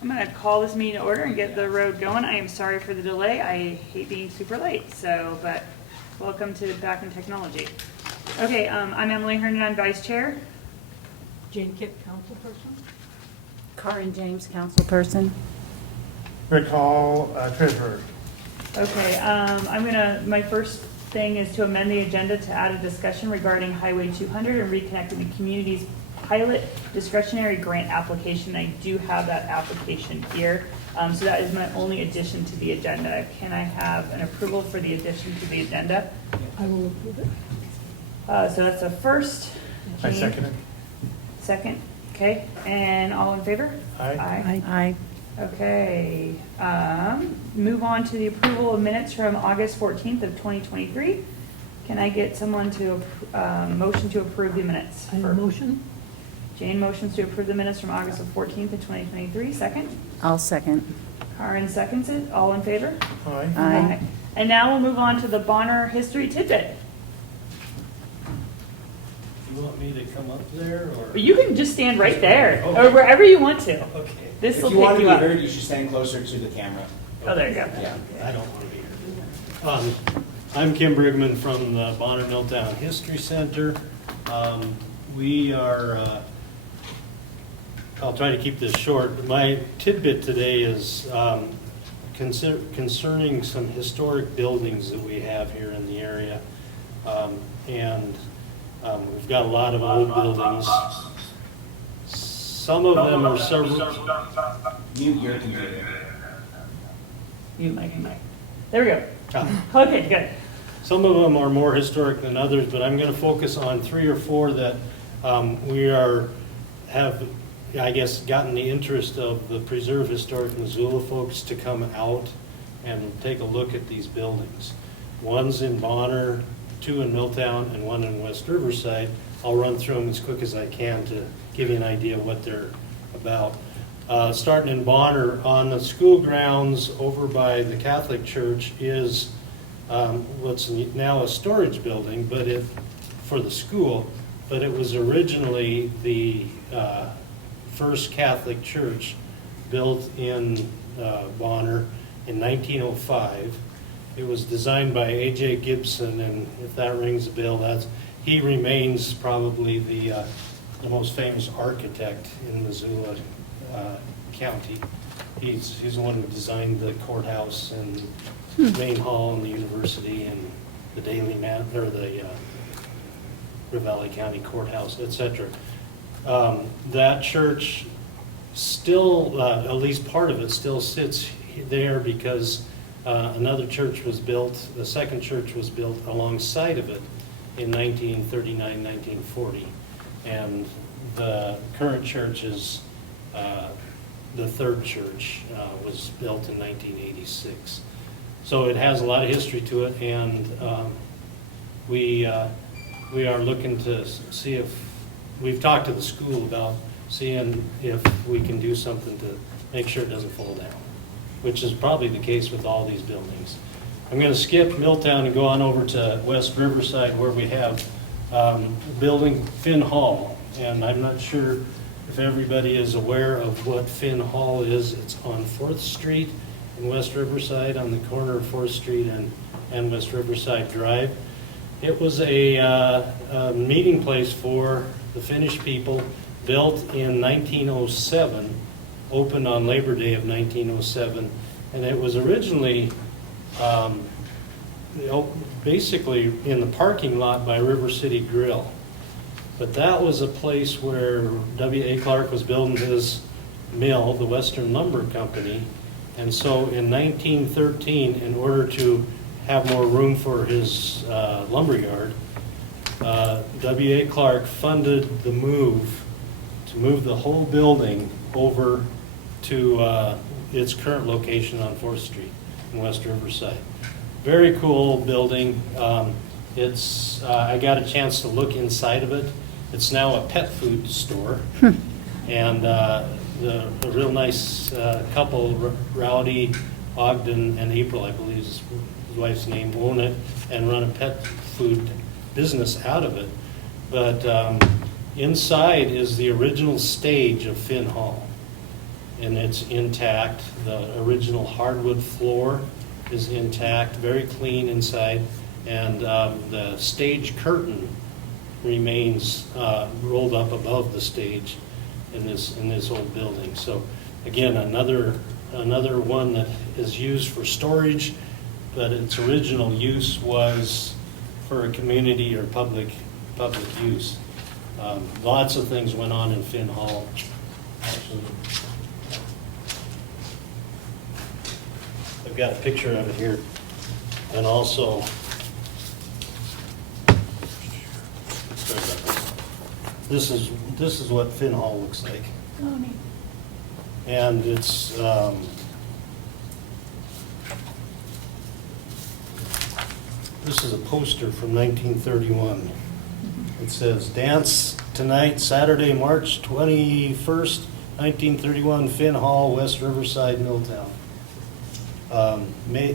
I'm going to call this meeting to order and get the road going. I am sorry for the delay. I hate being super late, but welcome to Back in Technology. Okay, I'm Emily Herndon, I'm Vice Chair. Jane Kipp, Councilperson. Karen James, Councilperson. Rick Hall, Treasurer. Okay, my first thing is to amend the agenda to add a discussion regarding Highway 200 and reconnecting the community's pilot discretionary grant application. I do have that application here. So that is my only addition to the agenda. Can I have an approval for the addition to the agenda? I will approve it. So that's a first. I second it. Second, okay. And all in favor? Aye. Aye. Okay. Move on to the approval of minutes from August 14th of 2023. Can I get someone to motion to approve the minutes? I have a motion. Jane motions to approve the minutes from August of 14th of 2023. Second. I'll second. Karen seconds it. All in favor? Aye. Aye. And now we'll move on to the Bonner history tidbit. You want me to come up there, or? But you can just stand right there, Okay. or wherever you want to. Okay. This will If you want pick to you be up. heard, you should stand closer to the camera. Oh, there you go. Yeah. I don't want to be here. I'm Kim Brigman from the Bonner Milltown History Center. We are, I'll try to keep this short. My tidbit today is concerning some historic buildings that we have here in the area. We've got a lot of old buildings. Some of them are several. Mute your computer. Mute my mic. There we go. Ah. Okay, good. Some of them are more historic than others, but I'm going to focus on 3 or 4 that have, I guess, gotten the interest of the Preserve Historic Missoula folks to come out and take a look at these buildings. One's in Bonner, 2 in Milltown, and 1 in West Riverside. I'll run through them as quick as I can to give you an idea of what they're about. Starting in Bonner, on the school grounds over by the Catholic Church is what's now a storage building, but for the school, but it was originally the first Catholic church built in Bonner in 1905. It was designed by A.J. Gibson, and if that rings a bell, he remains probably the most famous architect in Missoula County. He's the one who designed the courthouse and main hall and the university and the Daily or the Ravalli County Courthouse, etc. That church still, at least part of it, still sits there because another church was built, the second church was built alongside of it in 1939, 1940. And the current church is, the third church was built in 1986. So it has a lot of history to it, and we are looking to see if, we've talked to the school about seeing if we can do something to make sure it doesn't fall down, which is probably the case with all these buildings. I'm going to skip Milltown and go on over to West Riverside, where we have building Finn Hall. And I'm not sure if everybody is aware of what Finn Hall is. It's on 4th Street in West Riverside, on the corner of 4th Street and West Riverside Drive. It was a meeting place for the Finnish people, built in 1907, opened on Labor Day of 1907, and it was originally basically in the parking lot by River City Grill. But that was a place where W.A. Clark was building his mill, the Western Lumber Company, and so in 1913, in order to have more room for his lumberyard, W.A. Clark funded the move to move the whole building over to its current location on 4th Street in West Riverside. Very cool building. I got a chance to look inside of it. It's now a pet food store. And the real nice couple, Rowdy Ogden and April, I believe is his wife's name, own it and run a pet food business out of it. But inside is the original stage of Finn Hall. and it's intact. The original hardwood floor is intact, very clean inside, and the stage curtain remains rolled up above the stage in this old building. So again, another one that is used for storage, but its original use was for a community or public use. Lots of things went on in Finn Hall. I've got a picture of it here, and also, sorry about this. This is what Finn Hall looks like, Oh, neat. and it's this is a poster from 1931. It says, "Dance tonight, Saturday, March 21st, 1931, Finn Hall, West Riverside, Milltown."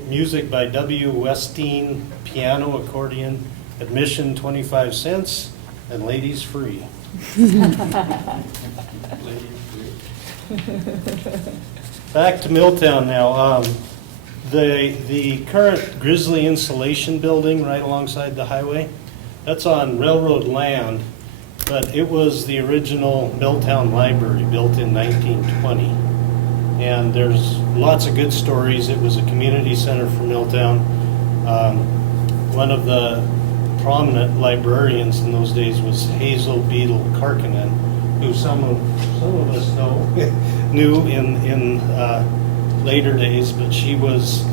Music by W. Westeen, piano, accordion, admission 25 cents, and ladies free. Back to Milltown now. The current Grizzly Insulation Building right alongside the highway, that's on railroad land, but it was the original Milltown Library built in 1920. And there's lots of good stories. It was a community center for Milltown. One of the prominent librarians in those days was Hazel Beadle Karkinen, who some of us knew in later days, but she was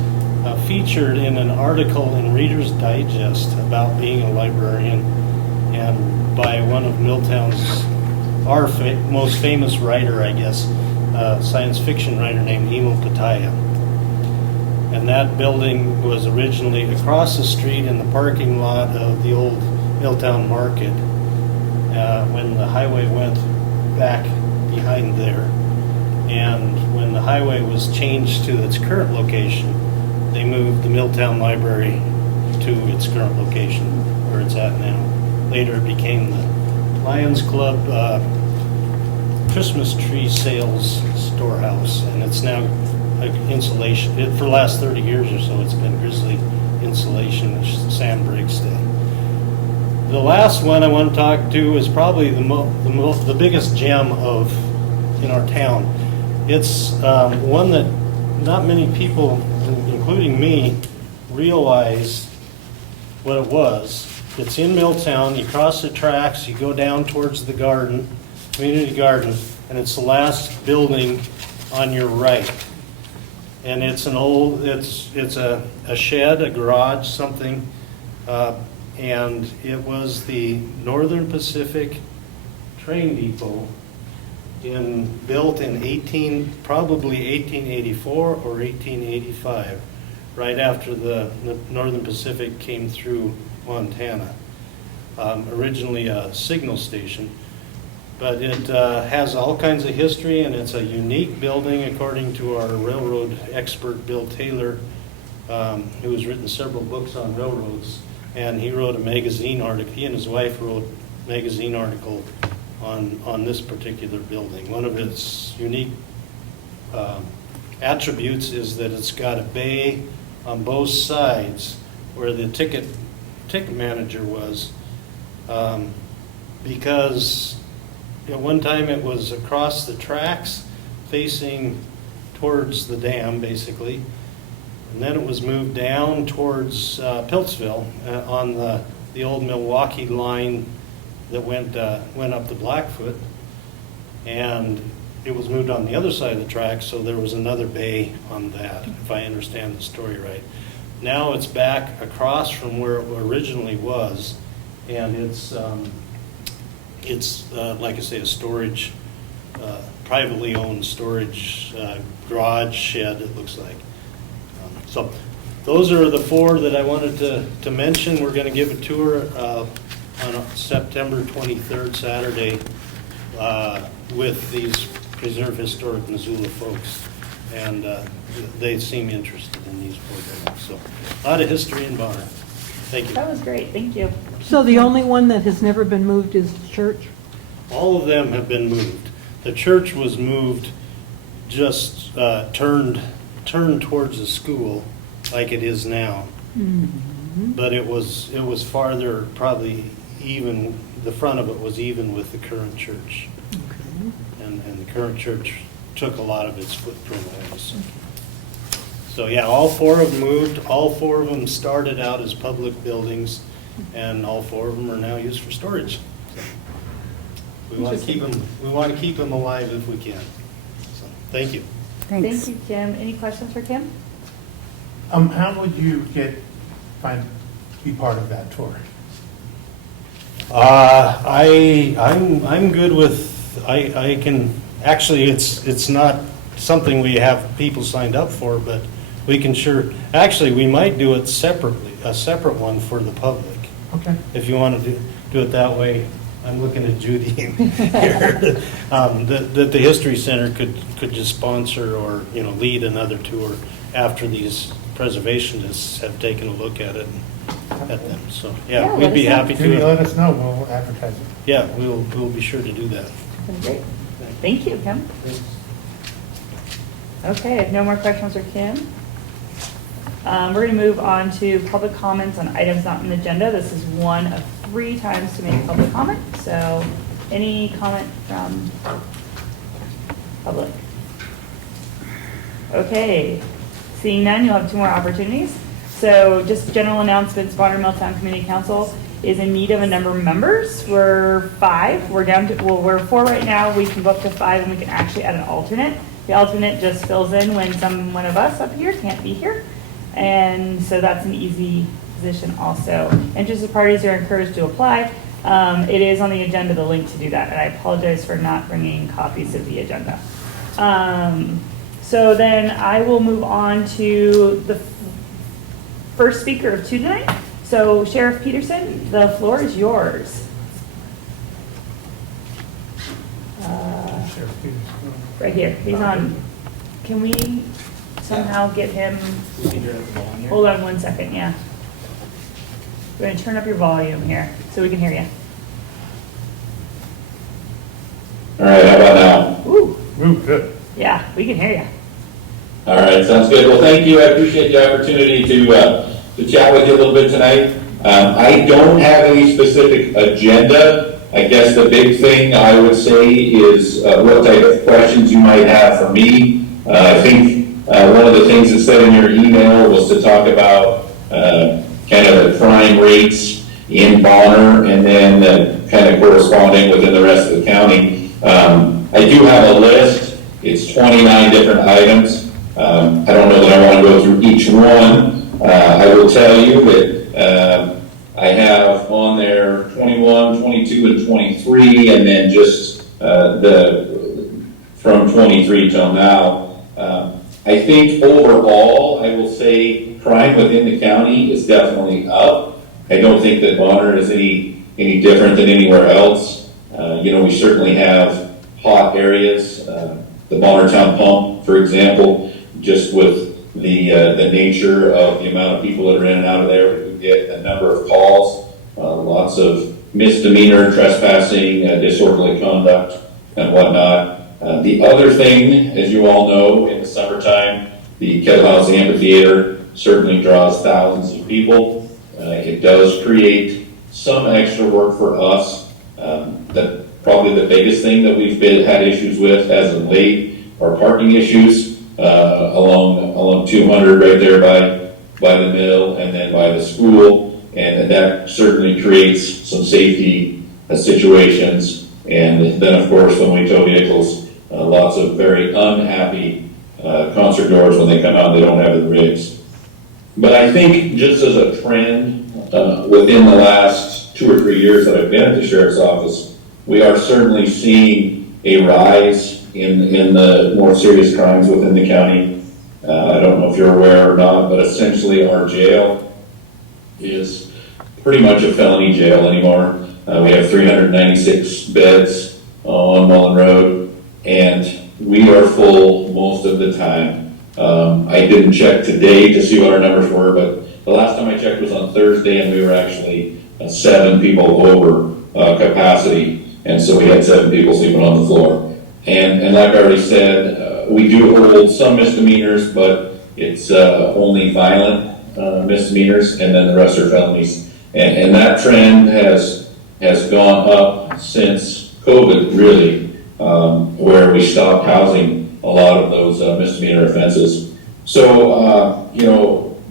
featured in an article in Reader's Digest about being a librarian, and by one of Milltown's, most famous writer, I guess, science fiction writer named Emil Pataya. And that building was originally across the street in the parking lot of the old Milltown Market when the highway went back behind there. And when the highway was changed to its current location, they moved the Milltown Library to its current location, where it's at now. Later it became the Lions Club Christmas tree sales storehouse, and it's now insulation. For the last 30 years or so, it's been Grizzly Insulation, which Sam Briggs did. The last one I want to talk to is probably the biggest gem in our town. It's one that not many people, including me, realize what it was. It's in Milltown. You cross the tracks, you go down towards the garden, community garden, and it's the last building on your right. And it's it's a shed, a garage, something, and it was the Northern Pacific Train Depot, built in probably 1884 or 1885, right after the Northern Pacific came through Montana. Originally a signal station, but it has all kinds of history, and it's a unique building according to our railroad expert, Bill Taylor, who has written several books on railroads, and he wrote a magazine article. He and his wife wrote a magazine article on this particular building. One of its unique attributes is that it's got a bay on both sides where the ticket manager was, because at one time it was across the tracks facing towards the dam, basically, and then it was moved down towards Piltsville on the old Milwaukee line that went up to Blackfoot, and it was moved on the other side of the track, so there was another bay on that, if I understand the story right. Now it's back across from where it originally was, and it's like I say, a storage, privately owned storage garage shed, it looks like. So those are the four that I wanted to mention. We're going to give a tour on September 23rd, Saturday, with these Preserve Historic Missoula folks, and they seem interested in these programs. So a lot of history in Bonner. Thank you. That was great, thank you. So the only one that has never been moved is the church? All of them have been moved. The church was moved just turned towards the school like it is now. But it was farther, probably even, the front of it was even with the current church. And the current church took a lot of its footprint away. So yeah, all four of them moved. All four of them started out as public buildings, and all four of them are now used for storage. So we want to keep them. We want to keep them alive if we can. So thank you. Thanks. Thank you, Kim. Any questions for Kim? How would you be part of that tour? I'm good with, I can, actually, it's not something we have people signed up for, but we can actually, we might do it separately, a separate one for the public. Okay. If you want to do it that way. I'm looking at Judy here. That the History Center could just sponsor or, lead another tour after these preservationists have taken a look at it and at them. So, Yeah, yeah, let we'd be us know. happy Judy, to. let us know, we'll advertise it. Yeah, we'll be sure to do that. Great. Thank you, Kim. Okay, if no more questions for Kim, we're going to move on to public comments on items not on the agenda. This is one of 3 times to make public comment. So any comment from public? Okay, seeing none, you'll have 2 more opportunities. So just general announcements, Bonner Milltown Community Council is in need of a number of members. We're 5. We're down to, well, we're 4 right now. We can go up to 5 and we can actually add an alternate. The alternate just fills in when one of us up here can't be here. And so that's an easy position also. Interested parties are encouraged to apply. It is on the agenda, the link to do that. And I apologize for not bringing copies of the agenda. So then I will move on to the first speaker of 2 tonight. So Sheriff Petersen, the floor is yours. Sheriff Peters. Right here. He's on. Can we somehow get him? Hold on 1 second. Yeah. We're going to turn up your volume here so we can hear you. All right, how about now? Ooh. Ooh, good. Yeah, we can hear you. All right, sounds good. Well, thank you. I appreciate the opportunity to chat with you a little bit tonight. I don't have any specific agenda. I guess the big thing I would say is what type of questions you might have for me. I think one of the things that said in your email was to talk about kind of the crime rates in Bonner and then kind of corresponding within the rest of the county. I do have a list. It's 29 different items. I don't know that I want to go through each one. I will tell you that I have on there 21, 22, and 23, and then just from 23 till now. I think overall, I will say crime within the county is definitely up. I don't think that Bonner is any different than anywhere else. We certainly have hot areas. The Bonnertown Pump, for example, just with the nature of the amount of people that are in and out of there, we get a number of calls, lots of misdemeanor, trespassing, disorderly conduct, and whatnot. The other thing, as you all know, in the summertime, the Kettle House Amphitheater certainly draws thousands of people. It does create some extra work for us. Probably the biggest thing that we've had issues with as of late are parking issues along 200 right there by the mill and then by the school, and that certainly creates some safety situations. And then, of course, when we tow vehicles, lots of very unhappy concert goers when they come out, they don't have the rigs. But I think just as a trend within the last 2 or 3 years that I've been at the sheriff's office, we are certainly seeing a rise in the more serious crimes within the county. I don't know if you're aware or not, but essentially our jail is pretty much a felony jail anymore. We have 396 beds on Mullen Road, and we are full most of the time. I didn't check today to see what our numbers were, but the last time I checked was on Thursday, and we were actually 7 people over capacity, and so we had 7 people sleeping on the floor. And like I already said, we do hold some misdemeanors, but it's only violent misdemeanors, and then the rest are felonies. And that trend has gone up since COVID, really, where we stopped housing a lot of those misdemeanor offenses. So,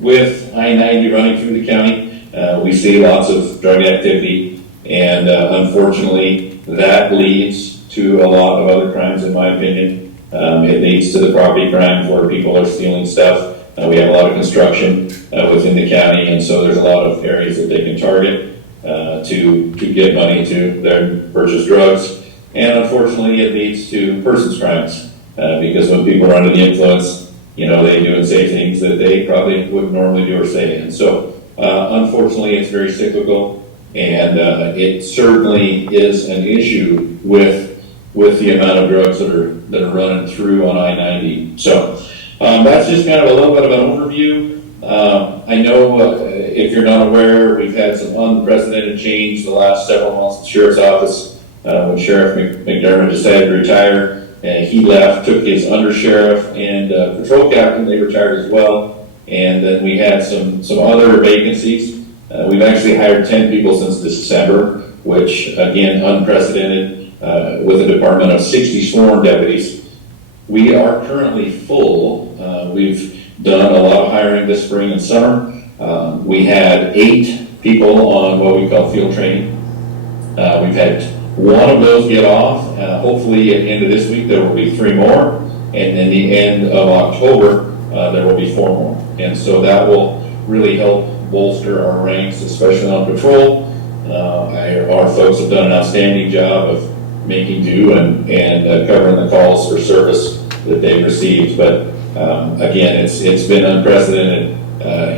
with I-90 running through the county, we see lots of drug activity, and unfortunately, that leads to a lot of other crimes, in my opinion. It leads to the property crimes where people are stealing stuff. We have a lot of construction within the county, and so there's a lot of areas that they can target to get money to then purchase drugs. And unfortunately, it leads to persons crimes because when people are under the influence, they do and say things that they probably wouldn't normally do or say. And so, unfortunately, it's very cyclical, and it certainly is an issue with the amount of drugs that are running through on I-90. So that's just kind of a little bit of an overview. I know if you're not aware, we've had some unprecedented change the last several months in the Sheriff's Office. When Sheriff McDermott decided to retire, he left, took his undersheriff and patrol captain, they retired as well. And then we had some other vacancies. We've actually hired 10 people since December, which again, unprecedented with a department of 60 sworn deputies. We are currently full. We've done a lot of hiring this spring and summer. We had 8 people on what we call field training. We've had 1 of those get off. Hopefully at the end of this week there will be 3 more, and in the end of October there will be 4 more. And so that will really help bolster our ranks, especially on patrol. Our folks have done an outstanding job of making do and covering the calls for service that they've received. But again, it's been unprecedented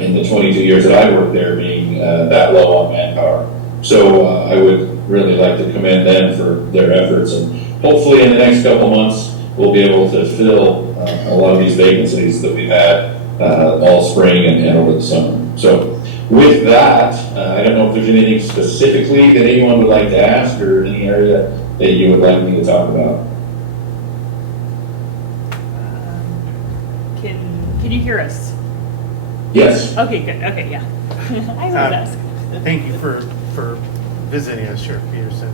in the 22 years that I worked there, being that low on manpower. So I would really like to commend them for their efforts, and hopefully in the next couple months we'll be able to fill a lot of these vacancies that we've had all spring and over the summer. So with that, I don't know if there's anything specifically that anyone would like to ask, or any area that you would like me to talk about. Can you hear us? Yes. Okay, good. Okay, yeah. I was ask. Thank you for visiting us, Sheriff Petersen.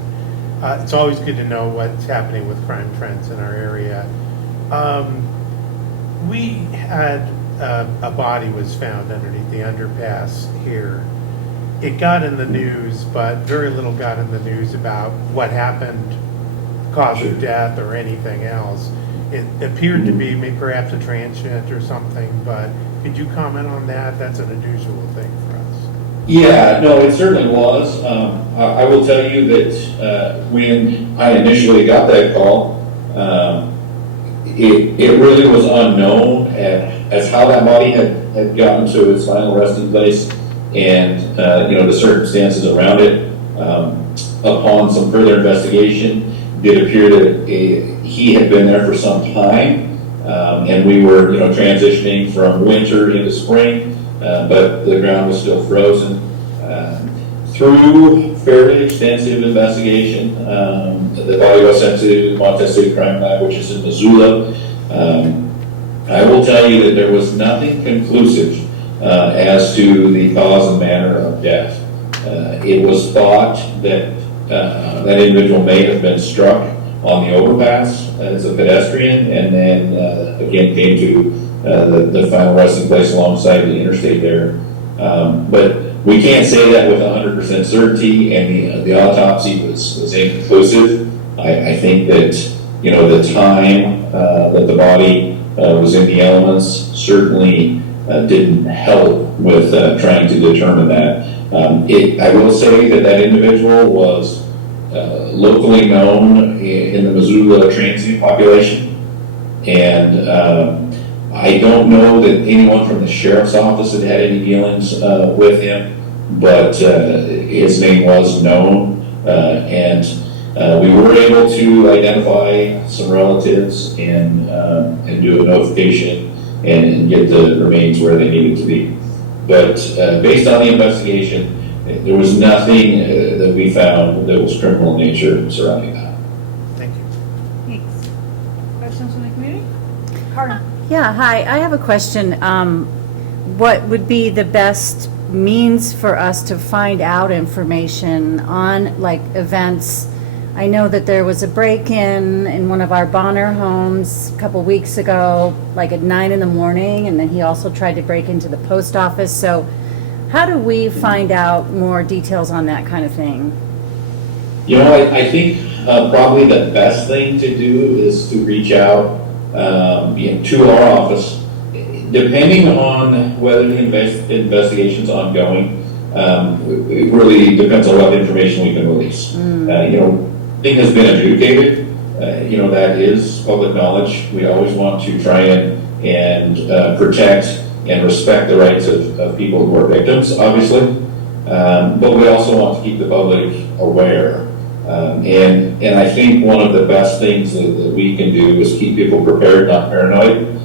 It's always good to know what's happening with crime trends in our area. We had a body was found underneath the underpass here. It got in the news, but very little got in the news about what happened, cause of death, or anything else. It appeared to be maybe perhaps a transient or something, but could you comment on that? That's an unusual thing for us. Yeah, no, it certainly was. I will tell you that when I initially got that call, it really was unknown as how that body had gotten to its final resting place, and the circumstances around it. Upon some further investigation, did appear that he had been there for some time, and we were transitioning from winter into spring, but the ground was still frozen. Through fairly extensive investigation, the body was sent to the Montana State Crime Lab, which is in Missoula. I will tell you that there was nothing conclusive as to the cause and manner of death. It was thought that that individual may have been struck on the overpass as a pedestrian, and then again came to the final resting place alongside the interstate there. But we can't say that with 100% certainty, and the autopsy was inconclusive. I think that the time that the body was in the elements certainly didn't help with trying to determine that. I will say that individual was locally known in the Missoula transient population, and I don't know that anyone from the sheriff's office had any dealings with him, but his name was known, and we were able to identify some relatives and do a notification and get the remains where they needed to be. But based on the investigation, there was nothing that we found that was criminal in nature surrounding that. Thank you. Thanks. Questions from the community? Karen? Yeah, hi, I have a question. What would be the best means for us to find out information on, like, events? I know that there was a break-in one of our Bonner homes a couple weeks ago, like at 9 in the morning, and then he also tried to break into the post office. So how do we find out more details on that kind of thing? You know, I think probably the best thing to do is to reach out to our office. Depending on whether the investigation's ongoing, it really depends on what information we can release. Thing has been adjudicated, that is public knowledge. We always want to try and protect and respect the rights of people who are victims, obviously. But we also want to keep the public aware. And I think one of the best things that we can do is keep people prepared, not paranoid,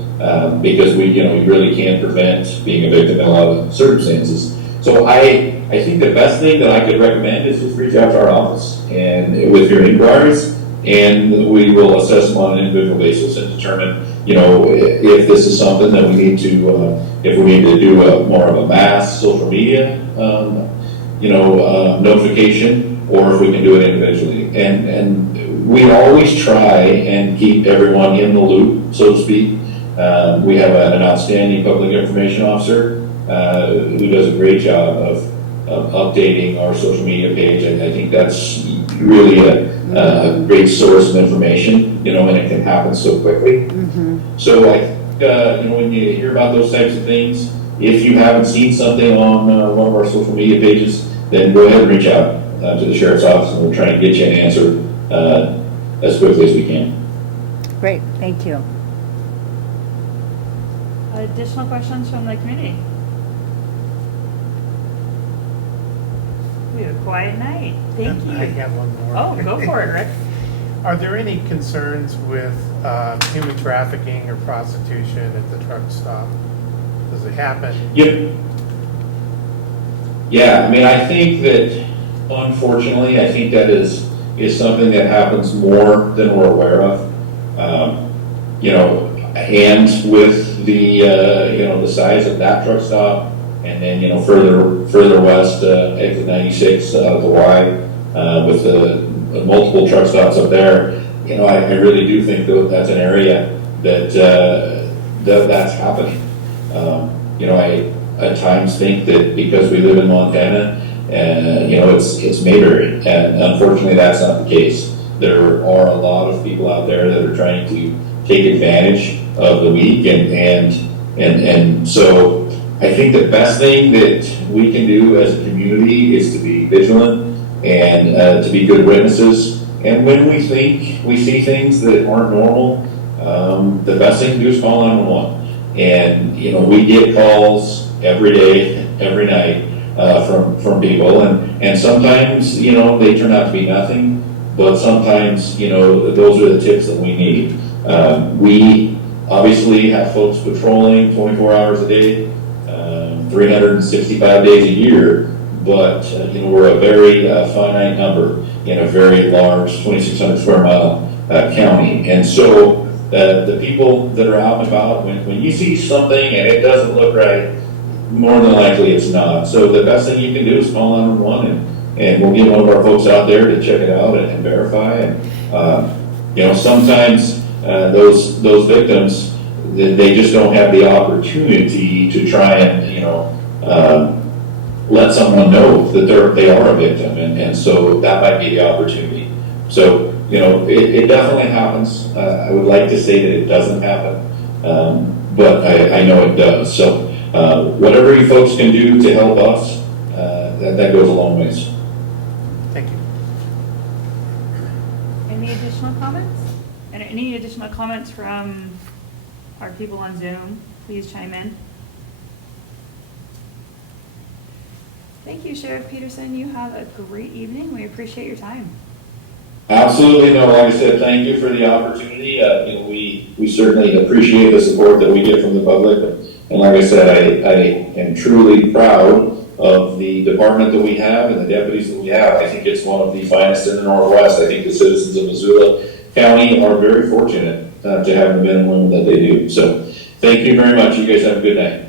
because we really can't prevent being a victim in a lot of circumstances. So I think the best thing that I could recommend is just reach out to our office and with your inquiries, and we will assess them on an individual basis and determine, if this is something that we need to, if we need to do more of a mass social media, notification, or if we can do it individually. And we always try and keep everyone in the loop, so to speak. We have an outstanding public information officer who does a great job of updating our social media page. I think that's really a great source of information, and it can happen so quickly. So I think, when you hear about those types of things, if you haven't seen something on one of our social media pages, then go ahead and reach out to the sheriff's office, and we'll try and get you an answer as quickly as we can. Great, thank you. Additional questions from the community? We have a quiet night. Thank you. I have one more. Oh, go for it, Rick. Are there any concerns with human trafficking or prostitution at the truck stop? Does it happen? Yep. Yeah, I think that, unfortunately, I think that is something that happens more than we're aware of. And with the the size of that truck stop, and then further west, exit 96 out of the Y, with the multiple truck stops up there, I really do think that that's an area that's happening. I at times think that because we live in Montana, it's Mayberry, and unfortunately that's not the case. There are a lot of people out there that are trying to take advantage of the weak, and so I think the best thing that we can do as a community is to be vigilant and to be good witnesses. And when we think we see things that aren't normal, the best thing to do is call 911. And we get calls every day, every night from people, and sometimes they turn out to be nothing, but sometimes those are the tips that we need. We obviously have folks patrolling 24 hours a day, 365 days a year, but we're a very finite number in a very large 2,600 square mile county. And so the people that are out and about, when you see something and it doesn't look right, more than likely it's not. So the best thing you can do is call 911, and we'll get one of our folks out there to check it out and verify. And sometimes those victims, they just don't have the opportunity to try and let someone know that they are a victim, and so that might be the opportunity. So it definitely happens. I would like to say that it doesn't happen, but I know it does. So whatever you folks can do to help us, that goes a long ways. Thank you. Any additional comments? And any additional comments from our people on Zoom? Please chime in. Thank you, Sheriff Petersen. You have a great evening. We appreciate your time. Absolutely. No, like I said, thank you for the opportunity. We certainly appreciate the support that we get from the public. And like I said, I am truly proud of the department that we have and the deputies that we have. I think it's one of the finest in the Northwest. I think the citizens of Missoula County are very fortunate to have the men and women that they do. So thank you very much. You guys have a good night.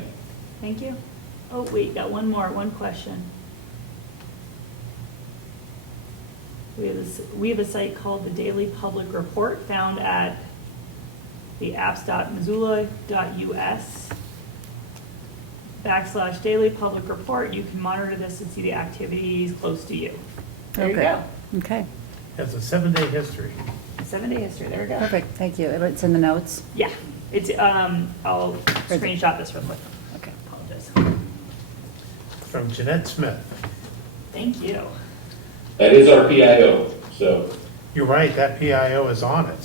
Thank you. Oh, wait, got one question. We have a site called the Daily Public Report found at the apps.missoula.us / Daily Public Report. You can monitor this and see the activities close to you. There you Okay. go. Okay, It's a 7-day history. 7-day history, there we go. perfect, thank you. It's in the notes? Yeah, it's, I'll screenshot this real quick. Okay. Apologize. From Jeanette Smith. Thank you. That is our PIO. So You're right, that PIO is on it.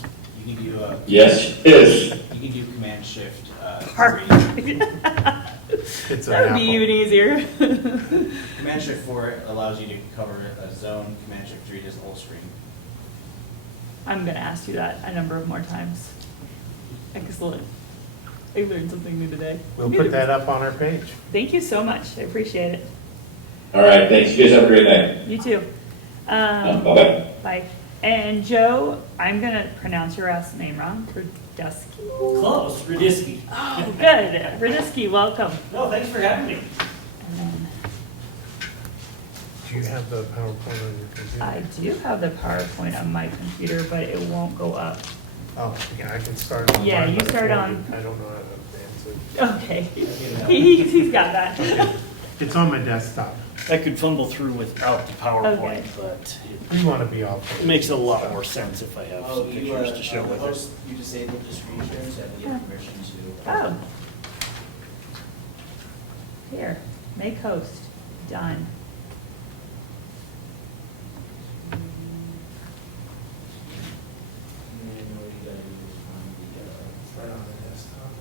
You can do, yes, it is. you can do Command Shift. It's an That would be apple. even easier. Command Shift 4 allows you to cover a zone. Command Shift 3 does the whole screen. I'm gonna ask you that a number of more times. Excellent. I learned something new today. We'll put that up on our page. Thank you so much. I appreciate it. All right, thanks. You guys have a great night. You too. Bye-bye. Bye. And Joe, I'm gonna pronounce your last name wrong. Rediske. Close, Rediske. Oh, good. Rediske, welcome. No, thanks for having me. And then Do you have the PowerPoint on your computer? I do have the PowerPoint on my computer, but it won't go up. Oh, yeah, I can start on Yeah, mine, you but start I on- don't know how to advance it. Okay. He's got that. It's on my desktop. I could fumble through without the Okay. PowerPoint, but We want to be all. it makes a lot more sense if I have Oh, some you, pictures to show the with it. host, you disabled the screen share, so you get permission to. Oh. Here, make host. Done. And then what you gotta do is find the, Right on the desktop.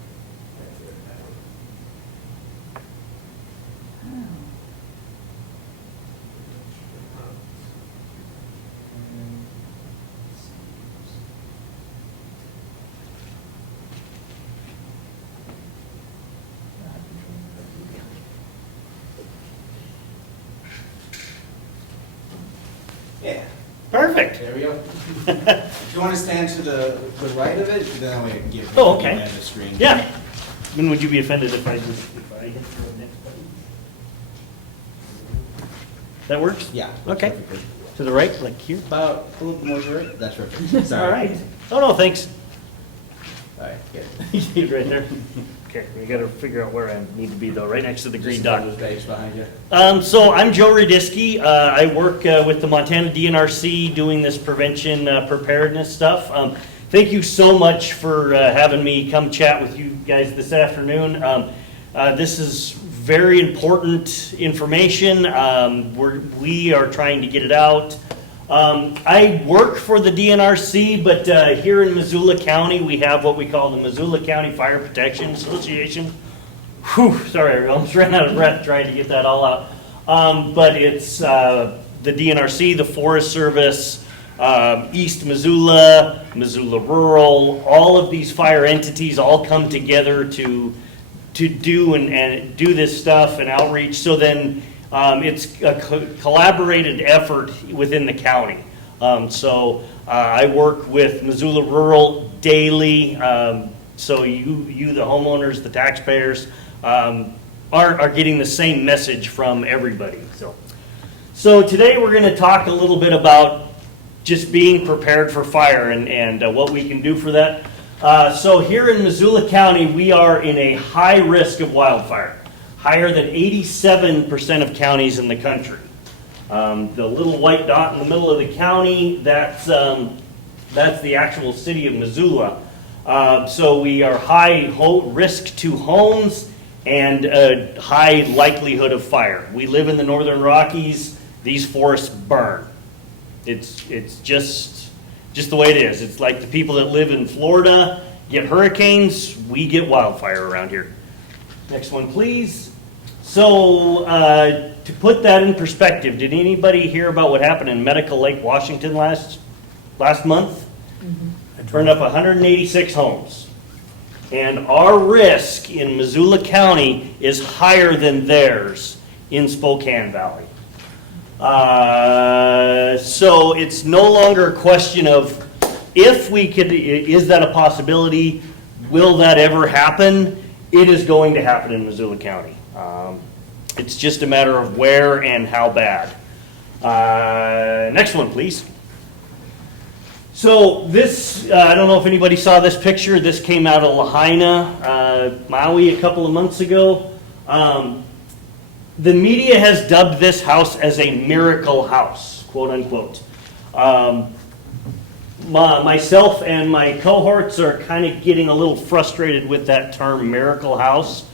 Oh. yeah, Perfect. there we go. If you want to stand to the right of it, then we can give. Oh, okay. The screen. Yeah. Then would you be offended if I hit the next button? That works? Yeah. Okay. Perfect. To the right, like here? About a little more to it. That's perfect. Sorry. All right. Oh, no, thanks. All right, good. You're right there. Okay, we gotta figure out where I need to be though, right next to the green Just dot. those bags behind you. So I'm Joe Rediske. I work with the Montana DNRC doing this prevention preparedness stuff. Thank you so much for having me come chat with you guys this afternoon. This is very important information. We are trying to get it out. I work for the DNRC, but here in Missoula County, we have what we call the Missoula County Fire Protection Association. Whew, sorry, I almost ran out of breath trying to get that all out. But it's the DNRC, the Forest Service, East Missoula, Missoula Rural, all of these fire entities all come together to do and do this stuff and outreach. So then it's a collaborated effort within the county. I work with Missoula Rural daily. So you, the homeowners, the taxpayers, are getting the same message from everybody. So today we're going to talk a little bit about just being prepared for fire and what we can do for that. So here in Missoula County, we are in a high risk of wildfire, higher than 87% of counties in the country. The little white dot in the middle of the county, that's the actual city of Missoula. So we are high risk to homes and a high likelihood of fire. We live in the Northern Rockies. These forests burn. It's just the way it is. It's like the people that live in Florida get hurricanes, we get wildfire around here. Next one, please. So to put that in perspective, did anybody hear about what happened in Medical Lake, Washington last month? It burned up 186 homes. And our risk in Missoula County is higher than theirs in Spokane Valley. So it's no longer a question of if we could, is that a possibility? Will that ever happen? It is going to happen in Missoula County. It's just a matter of where and how bad. Next one, please. So this, I don't know if anybody saw this picture. This came out of Lahaina, Maui a couple of months ago. The media has dubbed this house as a miracle house, quote unquote. Myself and my cohorts are kind of getting a little frustrated with that term, miracle house.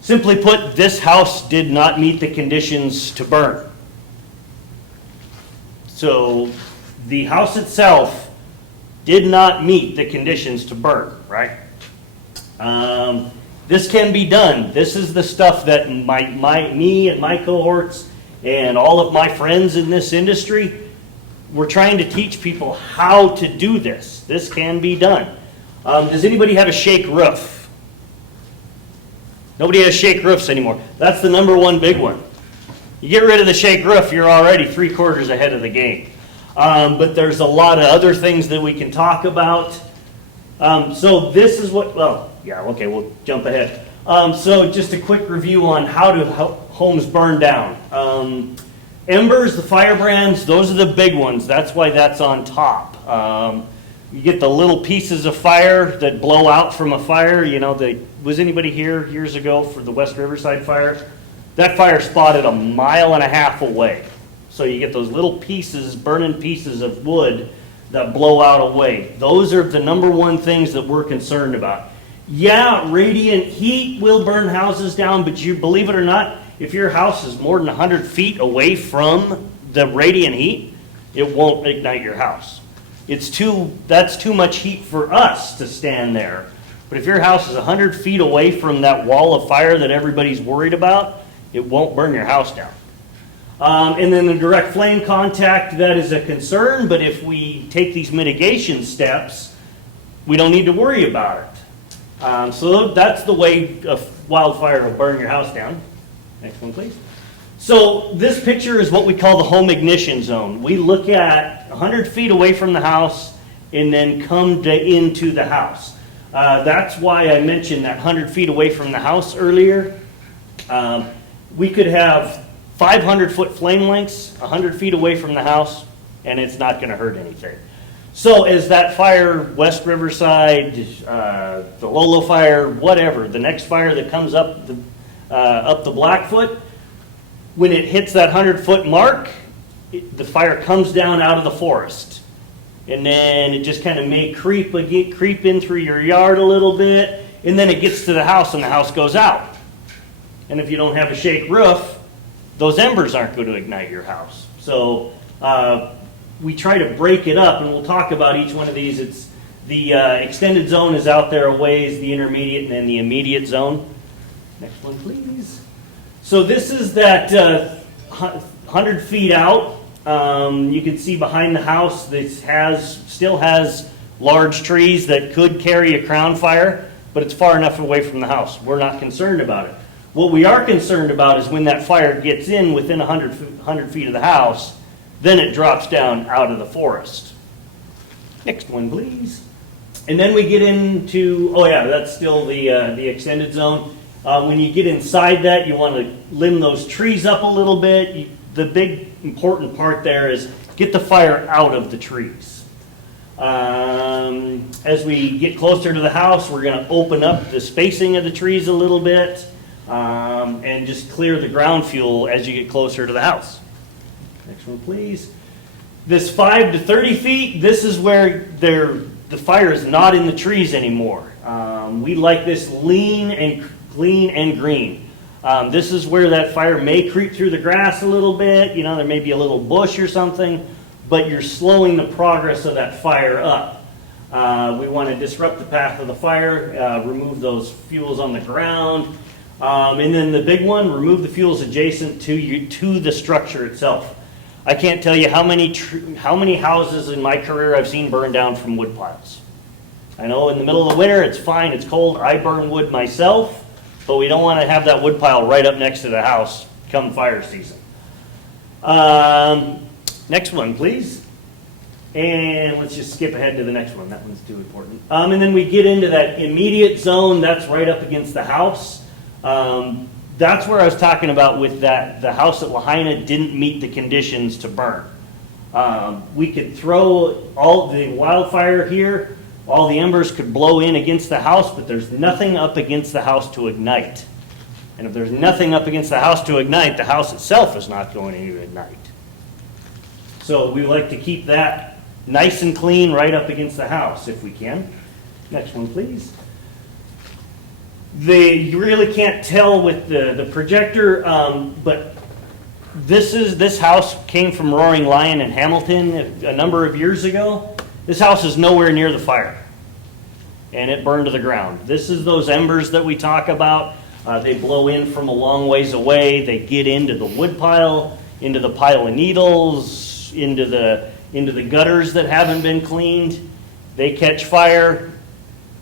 Simply put, this house did not meet the conditions to burn. So the house itself did not meet the conditions to burn, right? This can be done. This is the stuff that me and my cohorts and all of my friends in this industry, we're trying to teach people how to do this. This can be done. Does anybody have a shake roof? Nobody has shake roofs anymore. That's the number one big one. You get rid of the shake roof, you're already 3/4 ahead of the game. But there's a lot of other things that we can talk about. So this is what, well, yeah, okay, we'll jump ahead. So just a quick review on how do homes burn down. Embers, the firebrands, those are the big ones. That's why that's on top. You get the little pieces of fire that blow out from a fire. You know, was anybody here years ago for the West Riverside fire? That fire spotted 1.5 miles away. So you get those little pieces, burning pieces of wood that blow out away. Those are the number one things that we're concerned about. Yeah, radiant heat will burn houses down, but you believe it or not, if your house is more than 100 feet away from the radiant heat, it won't ignite your house. That's too much heat for us to stand there. But if your house is 100 feet away from that wall of fire that everybody's worried about, it won't burn your house down. And then the direct flame contact, that is a concern, but if we take these mitigation steps, we don't need to worry about it. So that's the way a wildfire will burn your house down. Next one, please. So this picture is what we call the home ignition zone. We look at 100 feet away from the house and then come into the house. That's why I mentioned that 100 feet away from the house earlier. We could have 500-foot flame lengths 100 feet away from the house, and it's not going to hurt anything. So as that fire, West Riverside, the Lolo fire, whatever, the next fire that comes up the Blackfoot, when it hits that 100-foot mark, the fire comes down out of the forest. And then it just kind of may creep in through your yard a little bit, and then it gets to the house and the house goes out. And if you don't have a shake roof, those embers aren't going to ignite your house. So we try to break it up, and we'll talk about each one of these. It's the extended zone is out there a ways, the intermediate, and then the immediate zone. Next one, please. So this is that 100 feet out. You can see behind the house, this still has large trees that could carry a crown fire, but it's far enough away from the house. We're not concerned about it. What we are concerned about is when that fire gets in within 100 feet of the house, then it drops down out of the forest. Next one, please. And then we get into, oh yeah, that's still the extended zone. When you get inside that, you want to limb those trees up a little bit. The big important part there is get the fire out of the trees. As we get closer to the house, we're going to open up the spacing of the trees a little bit and just clear the ground fuel as you get closer to the house. Next one, please. This 5 to 30 feet, this is where the fire is not in the trees anymore. We like this lean and clean and green. This is where that fire may creep through the grass a little bit. You know, there may be a little bush or something, but you're slowing the progress of that fire up. We want to disrupt the path of the fire, remove those fuels on the ground, and then the big one, remove the fuels adjacent to the structure itself. I can't tell you how many houses in my career I've seen burn down from wood piles. I know in the middle of the winter it's fine, it's cold. I burn wood myself. But we don't want to have that wood pile right up next to the house come fire season. Next one, please. And let's just skip ahead to the next one. That one's too important. And then we get into that immediate zone. That's right up against the house. That's where I was talking about with that. The house at Lahaina didn't meet the conditions to burn. We could throw all the wildfire here. All the embers could blow in against the house, but there's nothing up against the house to ignite. And if there's nothing up against the house to ignite, the house itself is not going to ignite. So we like to keep that nice and clean right up against the house if we can. Next one, please. You really can't tell with the projector, but this house came from Roaring Lion in Hamilton a number of years ago. This house is nowhere near the fire, and it burned to the ground. This is those embers that we talk about. They blow in from a long ways away. They get into the wood pile, into the pile of needles, into the gutters that haven't been cleaned. They catch fire.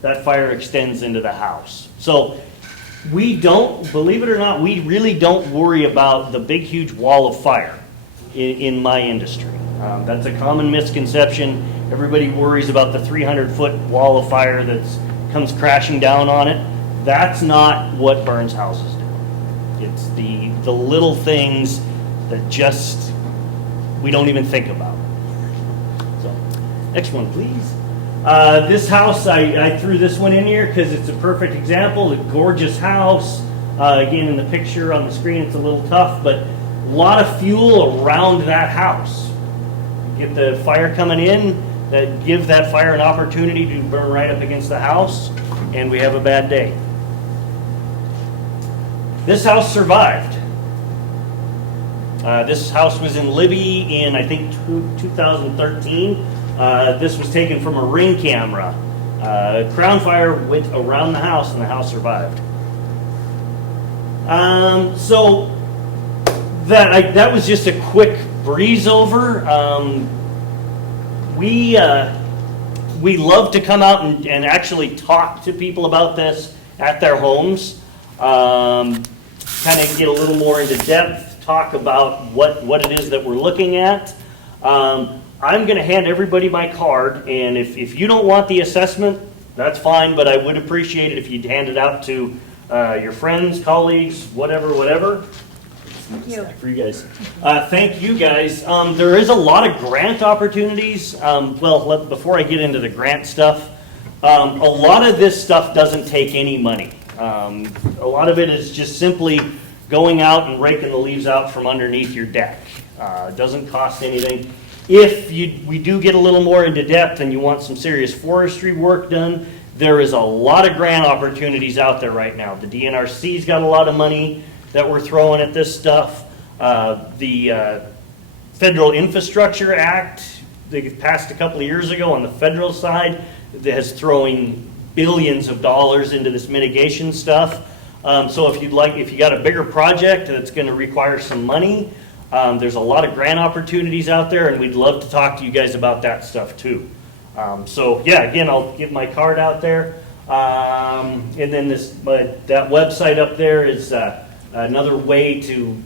That fire extends into the house. So we don't, believe it or not, we really don't worry about the big, huge wall of fire in my industry. That's a common misconception. Everybody worries about the 300-foot wall of fire that comes crashing down on it. That's not what burns houses do. It's the little things that just we don't even think about. So, next one, please. This house, I threw this one in here because it's a perfect example. A gorgeous house. Again, in the picture on the screen, it's a little tough, but a lot of fuel around that house. Get the fire coming in, that give that fire an opportunity to burn right up against the house, and we have a bad day. This house survived. This house was in Libby in, I think, 2013. This was taken from a Ring camera. Crown fire went around the house, and the house survived. So that was just a quick breeze over. We love to come out and actually talk to people about this at their homes. Kind of get a little more into depth, talk about what it is that we're looking at. I'm going to hand everybody my card, and if you don't want the assessment, that's fine, but I would appreciate it if you'd hand it out to your friends, colleagues, whatever. Thank you. For you guys. Thank you guys. There is a lot of grant opportunities. Before I get into the grant stuff, a lot of this stuff doesn't take any money. A lot of it is just simply going out and raking the leaves out from underneath your deck. It doesn't cost anything. If we do get a little more into depth and you want some serious forestry work done, there is a lot of grant opportunities out there right now. The DNRC's got a lot of money that we're throwing at this stuff. The Federal Infrastructure Act, they passed a couple of years ago on the federal side, that is throwing billions of dollars into this mitigation stuff. So if you got a bigger project that's going to require some money, there's a lot of grant opportunities out there, and we'd love to talk to you guys about that stuff too. So yeah, again, I'll give my card out there, and then that website up there is another way to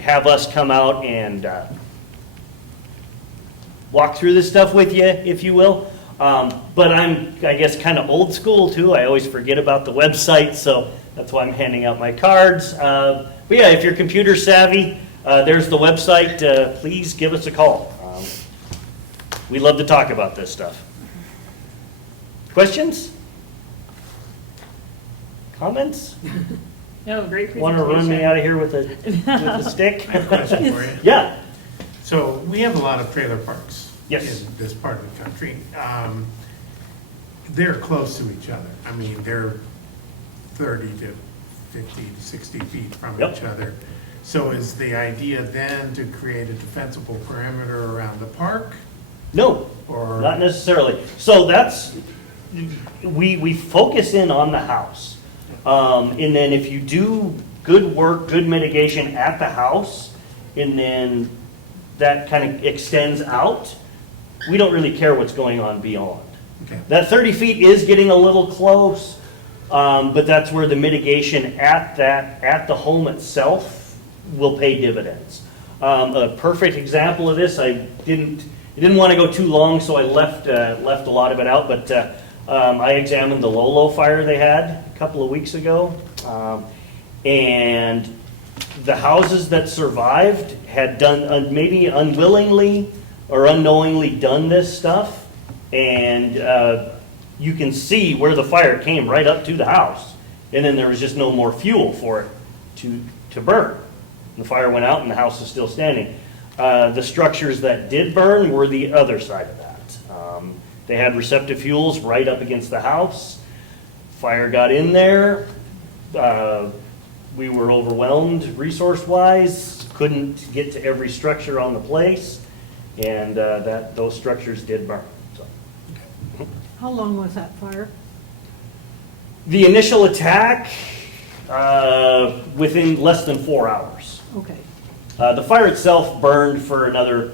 have us come out and walk through this stuff with you, if you will. But I'm, I guess, kind of old school too. I always forget about the website, so that's why I'm handing out my cards. But yeah, if you're computer savvy, there's the website. Please give us a call. We love to talk about this stuff. Questions? Comments? No, great presentation. Want to run me out of here with a stick? I have a question for you. Yeah. So we have a lot of trailer parks. Yes. In this part of the country. They're close to each other. I mean, they're 30 to 50 to 60 feet from Yep. each other. So is the idea then to create a defensible perimeter around the park? No, Or- not necessarily. So that's, we focus in on the house. And then if you do good work, good mitigation at the house, and then that kind of extends out, we don't really care what's going on beyond. Okay. That 30 feet is getting a little close, but that's where the mitigation at the home itself will pay dividends. A perfect example of this, I didn't didn't want to go too long, so I left a lot of it out, but I examined the Lolo fire they had a couple of weeks ago. And the houses that survived had done, maybe unwillingly or unknowingly done this stuff. And you can see where the fire came right up to the house. And then there was just no more fuel for it to burn. The fire went out and the house is still standing. The structures that did burn were the other side of that. They had receptive fuels right up against the house. Fire got in there. We were overwhelmed resource-wise, couldn't get to every structure on the place, and those structures did burn. So. How long was that fire? The initial attack, within less than 4 hours. Okay. The fire itself burned for another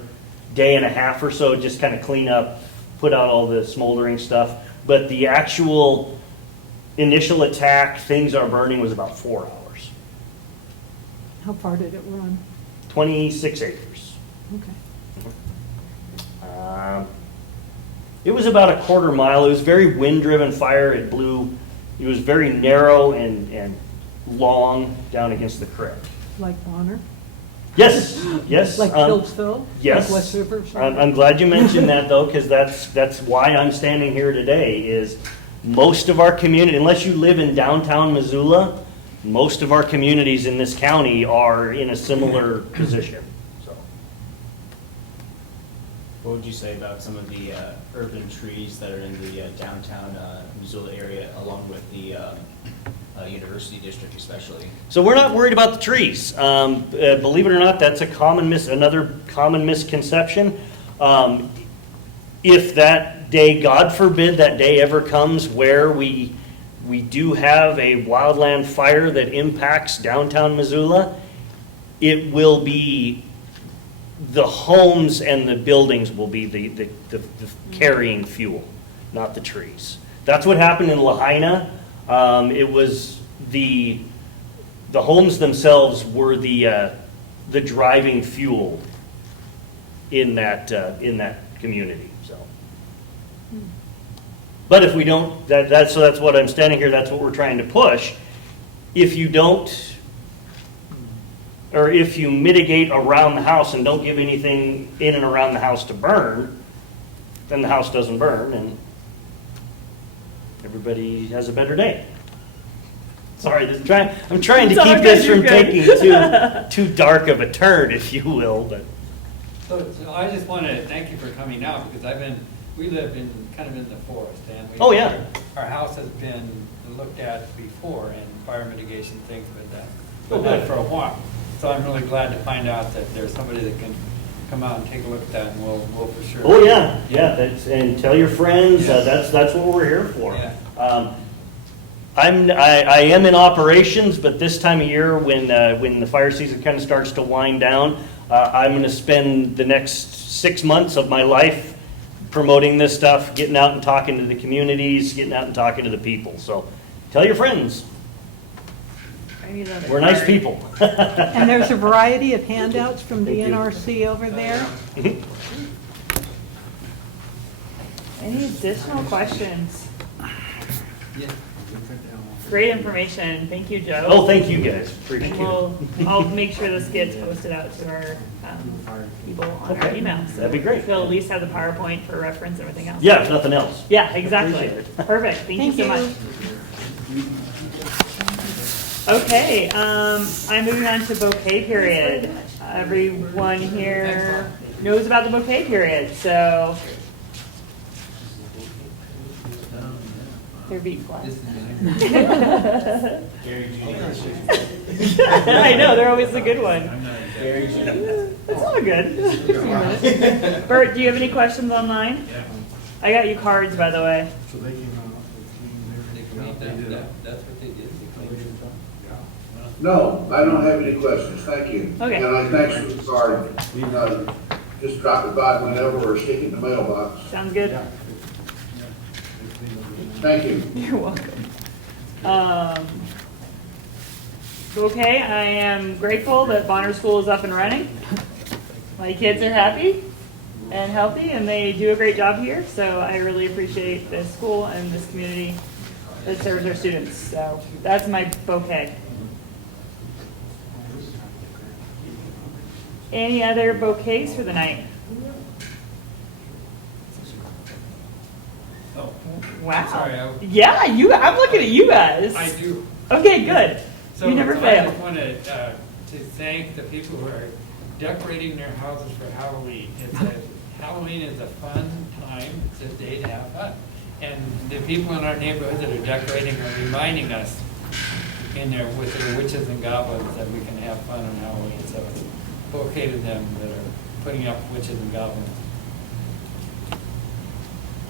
day and a half or so, just kind of clean up, put out all the smoldering stuff. But the actual initial attack, things are burning, was about 4 hours. How far did it run? 26 acres. Okay. It was about a quarter mile. It was very wind-driven fire. It blew. It was very narrow and long down against the creek. Like Bonner? Yes, yes. Like Phillipsville? Yes. Like West River? I'm glad you mentioned that, though, because that's why I'm standing here today. Is most of our community, unless you live in downtown Missoula, most of our communities in this county are in a similar position. So. What would you say about some of the urban trees that are in the downtown Missoula area, along with the University District especially? So we're not worried about the trees. Believe it or not, that's another common misconception. If that day, God forbid, that day ever comes where we do have a wildland fire that impacts downtown Missoula, it will be the homes and the buildings will be the carrying fuel, not the trees. That's what happened in Lahaina. It was the homes themselves were the driving fuel in that community. So, but if we don't, that's what I'm standing here. That's what we're trying to push. If you don't, or if you mitigate around the house and don't give anything in and around the house to burn, then the house doesn't burn and everybody has a better day. Sorry, I'm trying to keep this from taking too dark of a turn, if you will. But So I just want to thank you for coming out, because we live kind of in the forest, and Oh, yeah. our house has been looked at before, and fire mitigation things with that, Oh, but not good. for a while. So I'm really glad to find out that there's somebody that can come out and take a look at that, and we'll for sure. Oh yeah. And tell your friends. Yeah. That's what we're here for. Yeah. I am in operations, but this time of year, when the fire season kind of starts to wind down, I'm going to spend the next 6 months of my life promoting this stuff, getting out and talking to the communities, getting out and talking to the people. So tell your friends. I need another We're nice card. people. And there's a variety of handouts from DNRC over there. Any additional questions? Great information. Thank you, Joe. Oh, thank you guys. Appreciate And it. I'll make sure this gets posted out to our people on our Okay. email. So That'd be great. we'll at least have the PowerPoint for reference and everything else. Yeah, if nothing else. Yeah, exactly. Appreciate it. Perfect. Thank you so much. Okay, I'm moving on to bouquet period. Everyone here knows about the bouquet period, so. They're being quiet. I know, they're always the good one. That's all good. Bert, do you have any questions online? I got you cards, by the way. That's what they did. No, I don't have any questions, thank you. Okay. And I thanks for the card. Just drop it by whenever or stick it in the mailbox. Sounds good. Thank you. You're welcome. Okay, I am grateful that Bonner School is up and running. My kids are happy, and healthy, and they do a great job here. So I really appreciate this school and this community that serves their students. So that's my bouquet. Any other bouquets for the night? Oh, Wow. sorry, Yeah, I'm looking at you guys. I do. Okay, good. So You never I fail. just wanted to thank the people who are decorating their houses for Halloween. Halloween is a fun time, it's a day to have fun. And the people in our neighborhood that are decorating are reminding us in there with their witches and goblins that we can have fun on Halloween. So it's okay to them that are putting up witches and goblins.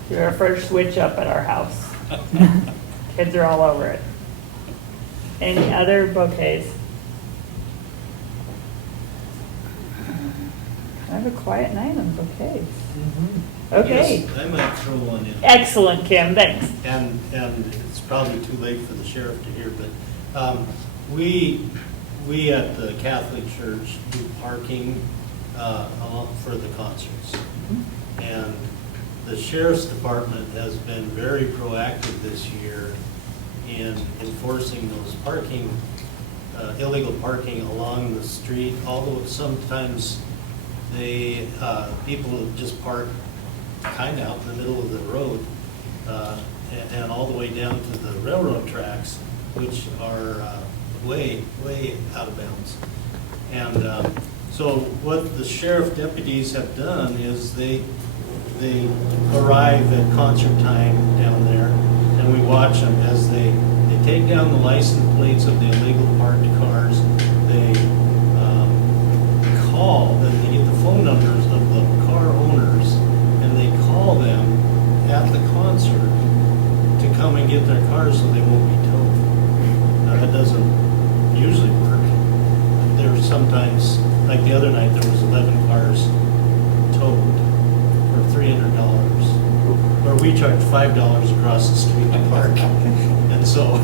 You're our first witch up at our house. Kids are all over it. Any other bouquets? Kind of a quiet night on bouquets. Okay. Yes, I might throw one in. Excellent, Kim. Thanks. And it's probably too late for the sheriff to hear, but we at the Catholic Church do parking for the concerts. And the sheriff's department has been very proactive this year in enforcing those parking, illegal parking along the street, although sometimes people just park kind of out in the middle of the road and all the way down to the railroad tracks, which are way out of bounds. And so what the sheriff deputies have done is they arrive at concert time down there, and we watch them as they take down the license plates of the illegal parked cars. They call, and they get the phone numbers of the car owners, and they call them at the concert to come and get their cars so they won't be towed. Now, that doesn't usually work. There's sometimes, like the other night, there was 11 cars towed for $300, where we charge $5 across the street to park. And so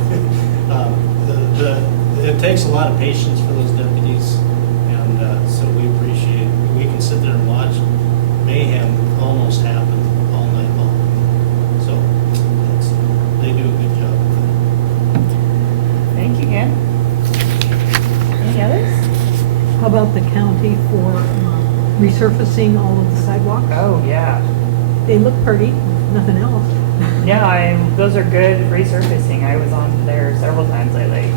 it takes a lot of patience for those deputies, and so we appreciate it. We can sit there and watch mayhem almost happen all night long. So they do a good job. Thank you, Kim. Any others? How about the county for resurfacing all of the sidewalks? Oh, yeah. They look pretty, nothing else. Yeah, those are good resurfacing. I was on there several times lately.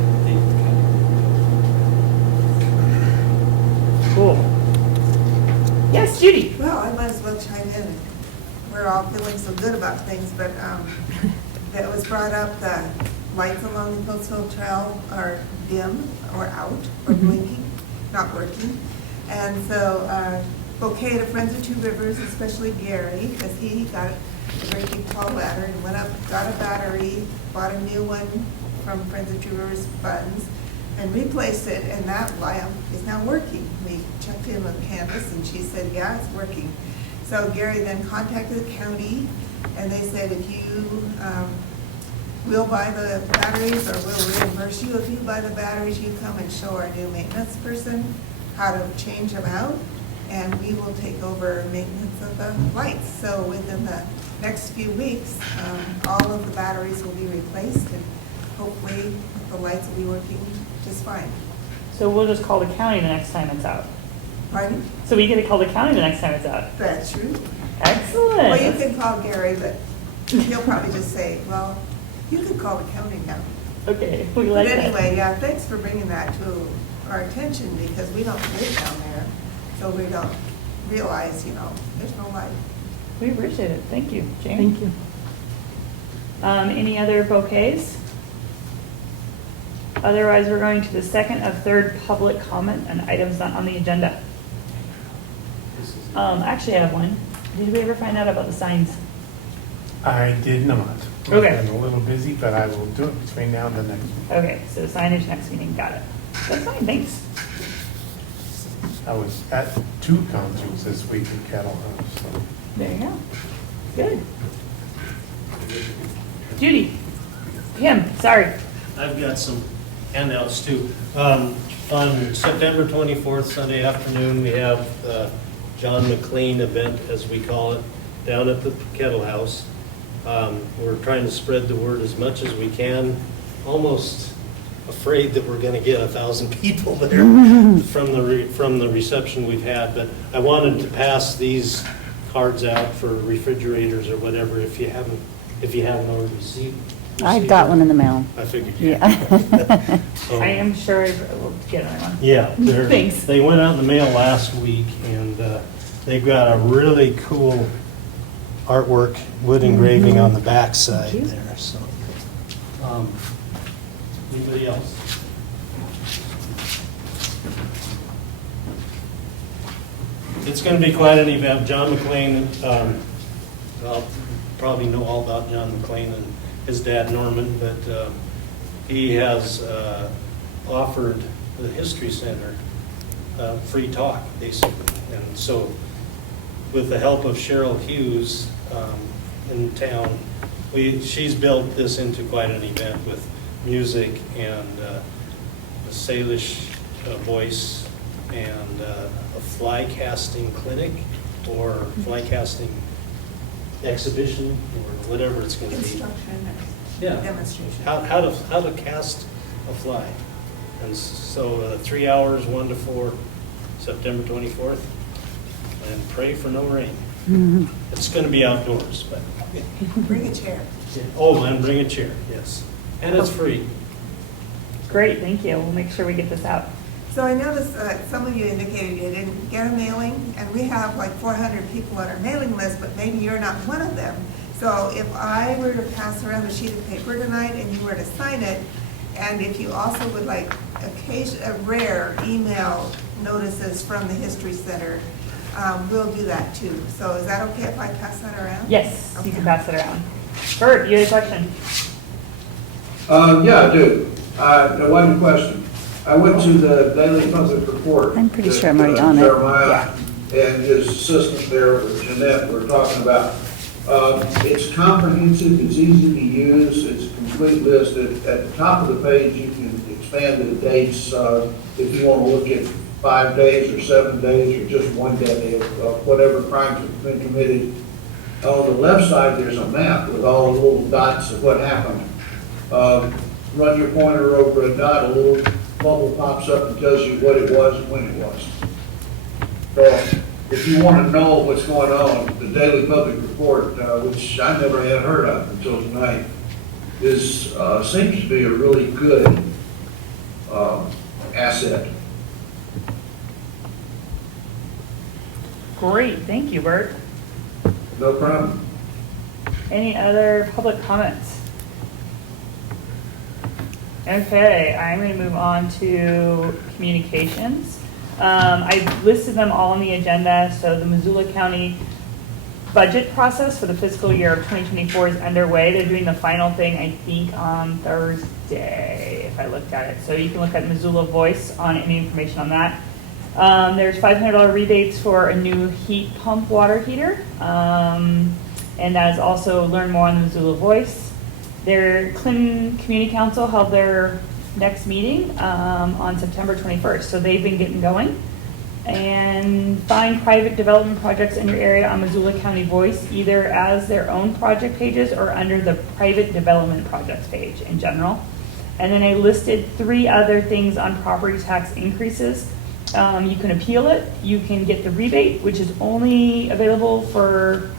Cool. Yes, Judy. Well, I might as well chime in. We're all feeling so good about things, but that was brought up, the lights along the Post Hill Trail are dim or out or blinking, not working. And so bouquet to Friends of Two Rivers, especially Gary, because he got a very big tall ladder and went up, got a battery, bought a new one from Friends of Two Rivers funds, and replaced it, and that lamp is now working. We checked in with Candace, and she said, yeah, it's working. So Gary then contacted the county, and they said, if you will buy the batteries, or we'll reimburse you if you buy the batteries, you come and show our new maintenance person how to change them out, and we will take over maintenance of the lights. So within the next few weeks, all of the batteries will be replaced, and hopefully the lights will be working just fine. So we'll just call the county the next time it's out. Pardon? So we get to call the county the next time it's out. That's true. Excellent. Well, you can call Gary, but he'll probably just say, well, you can call the county now. Okay, we But like that. anyway, yeah, thanks for bringing that to our attention, because we don't live down there, so we don't realize, there's no light. We appreciate it. Thank you, Jamie. Thank you. Any other bouquets? Otherwise, we're going to the second of third public comment on items not on the agenda. Actually, I have one. Did we ever find out about the signs? I did not. Okay. I've been a little busy, but I will do it between now and the next one. Okay, so signage next meeting. Got it. That's fine. Thanks. I was at 2 concerts this week in Kettle House, so. There you go. Good. Judy. Kim, sorry. I've got some handouts too. On September 24th, Sunday afternoon, we have John McLean event, as we call it, down at the Kettle House. We're trying to spread the word as much as we can, almost afraid that we're going to get 1,000 people there from the reception we've had. But I wanted to pass these cards out for refrigerators or whatever if you haven't already received. I got one in the mail. I figured. Yeah. So- I am sure we'll get another one. Yeah, Thanks. they went out in the mail last week, and they've got a really cool artwork, wood engraving on the back side there, so. Anybody else? It's going to be quite an event. John McLean, well, probably know all about John McLean and his dad Norman, but he has offered the History Center free talk, basically. And so with the help of Cheryl Hughes in town, she's built this into quite an event with music and a Salish voice and a fly casting clinic or fly casting exhibition or whatever it's going to be. Instruction, Yeah. demonstration. How to cast a fly. And so 3 hours, 1 to 4, September 24th. And pray for no rain. It's going to be outdoors, but. Bring a chair. Oh, and bring a chair, yes. And it's free. Great, thank you. We'll make sure we get this out. So I noticed some of you indicated you didn't get a mailing, and we have like 400 people on our mailing list, but maybe you're not one of them. So if I were to pass around a sheet of paper tonight and you were to sign it, and if you also would like rare email notices from the History Center, we'll do that too. So is that okay if I pass that around? Yes, you Okay. can pass it around. Bert, you had a question? Yeah, I do. One question. I went to the Daily Public Report. I'm pretty that, sure I'm already on it. Jeremiah and his assistant there, Jeanette, were talking about. It's comprehensive, it's easy to use, it's a complete list. At the top of the page, you can expand the dates if you want to look at 5 days or 7 days or just 1 day of whatever crimes have been committed. On the left side, there's a map with all the little dots of what happened. Run your pointer over a dot, a little bubble pops up and tells you what it was and when it was. So if you want to know what's going on, the Daily Public Report, which I never had heard of until tonight, seems to be a really good asset. Great, thank you, Bert. No problem. Any other public comments? Okay, I'm going to move on to communications. I listed them all on the agenda. So the Missoula County budget process for the fiscal year of 2024 is underway. They're doing the final thing, I think, on Thursday, if I looked at it. So you can look at Missoula Voice on any information on that. There's $500 rebates for a new heat pump water heater. And that is also learn more on the Missoula Voice. Their Clinton Community Council held their next meeting on September 21st. So they've been getting going. And find private development projects in your area on Missoula County Voice, either as their own project pages or under the private development projects page in general. And then I listed 3 other things on property tax increases. You can appeal it. You can get the rebate, which is only available for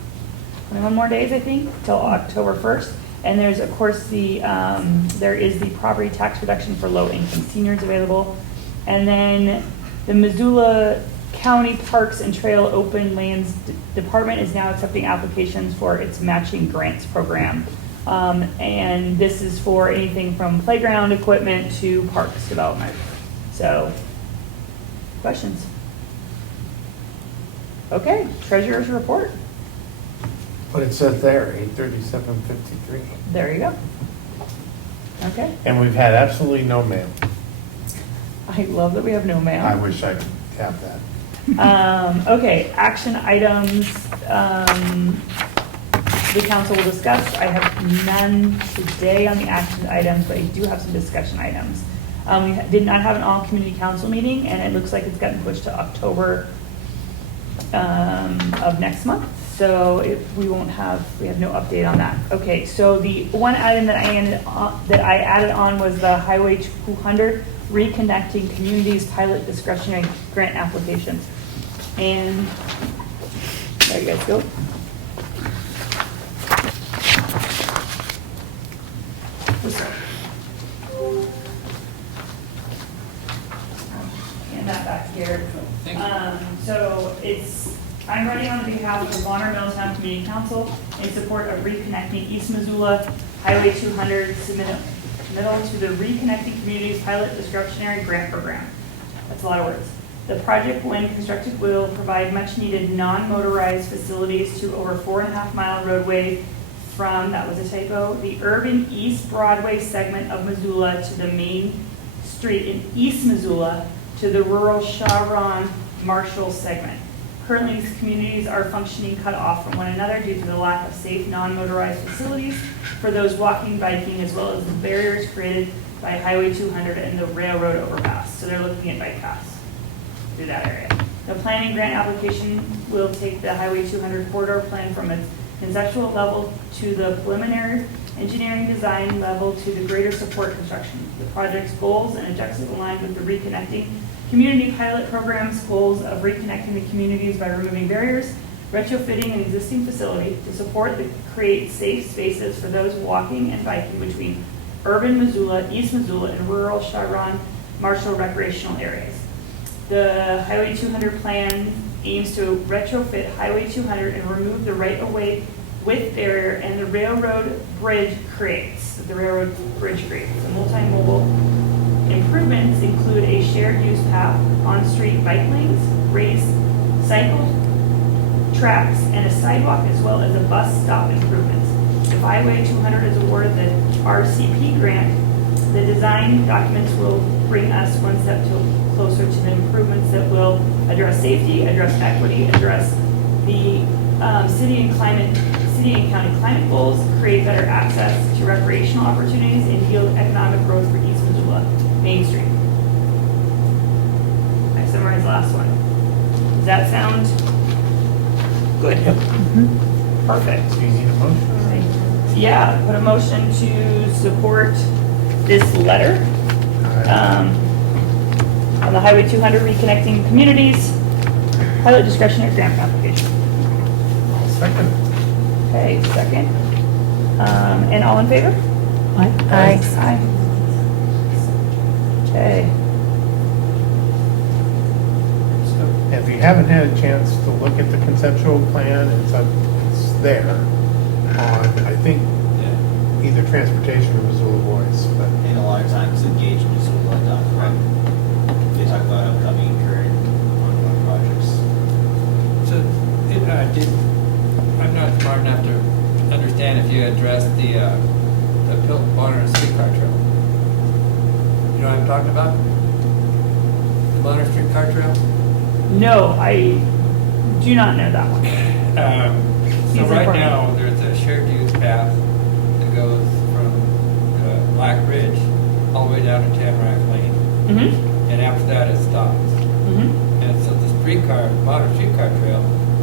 21 more days, I think, till October 1st. And there's, of course, there is the property tax reduction for low-income seniors available. And then the Missoula County Parks and Trail Open Lands Department is now accepting applications for its matching grants program. And this is for anything from playground equipment to parks development. So, questions? Okay, treasurer's report. What it says there, 837.53. There you go. Okay. And we've had absolutely no mail. I love that we have no mail. I wish I could have that. Okay, action items the council will discuss. I have none today on the action items, but I do have some discussion items. We did not have an all-community council meeting, and it looks like it's gotten pushed to October of next month. So we have no update on that. Okay, so the one item that I added on was the Highway 200 Reconnecting Communities Pilot Discretionary Grant Applications. And there you guys go. Hand that back here. Thank you. So I'm running on behalf of the Bonner Milltown Community Council in support of reconnecting East Missoula Highway 200 submittal to the Reconnecting Communities Pilot Discretionary Grant Program. That's a lot of words. The project, when constructed, will provide much-needed non-motorized facilities to over 4.5-mile roadway from, that was a typo, the urban East Broadway segment of Missoula to the main street in East Missoula to the rural Sharon Marshall segment. Currently, these communities are functioning cut off from one another due to the lack of safe non-motorized facilities for those walking, biking, as well as the barriers created by Highway 200 and the railroad overpass. So they're looking at bike paths through that area. The planning grant application will take the Highway 200 corridor plan from its conceptual level to the preliminary engineering design level to the greater support construction. The project's goals and objectives align with the Reconnecting Community Pilot Program's goals of reconnecting the communities by removing barriers, retrofitting an existing facility to support the create safe spaces for those walking and biking between urban Missoula, East Missoula, and rural Sharon Marshall recreational areas. The Highway 200 plan aims to retrofit Highway 200 and remove the right-of-way width barrier and the railroad bridge creates. The multi-mobile improvements include a shared use path, on-street bike lanes, raised cycle tracks, and a sidewalk, as well as a bus stop improvements. If Highway 200 is awarded the RCP grant, the design documents will bring us one step closer to the improvements that will address safety, address equity, address the city and county climate goals, create better access to recreational opportunities, and yield economic growth for East Missoula Main Street. I summarized the last one. Does that sound good? Yep. Perfect. Do you need a motion? Yeah, put a motion to support this letter on the Highway 200 Reconnecting Communities Pilot Discretionary Grant Application. I'll second. Okay, second. And all in favor? Aye. Aye. Okay. So, if you haven't had a chance to look at the conceptual plan, it's there on, I think, either transportation or Missoula Voice, but And a lot of times engage Missoula.com. They talk about upcoming current ongoing projects. So, I'm not smart enough to understand if you addressed the Bonner streetcar trail. You know what I'm talking about? The Bonner streetcar trail? No, I do not know that one. So Season right parking. now, there's a shared use path that goes from Black Ridge all the way down to Tamarack Lane. Mm-hmm. And after that, it stops. Mm-hmm. And so the modern streetcar trail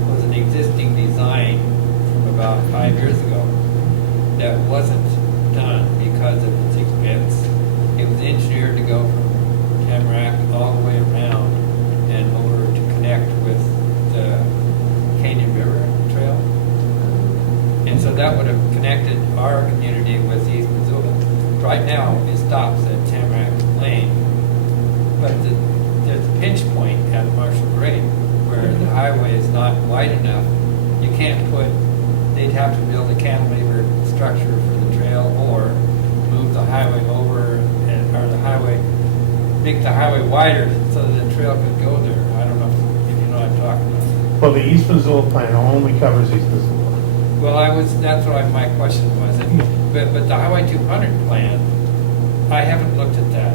was an existing design from about 5 years ago that wasn't done because of its expense. It was engineered to go from Tamarack all the way around and over to connect with the Canyon River Trail. And so that would have connected our community with East Missoula. Right now, it stops at Tamarack Lane, but there's a pinch point at Marshall Grade where the highway is not wide enough. You can't they'd have to build a cantilever structure for the trail or move the highway over make the highway wider so that the trail could go there. I don't know if you know what I'm talking about. well, the East Missoula plan only covers East Missoula. Well, that's what my question was. But the Highway 200 plan, I haven't looked at that.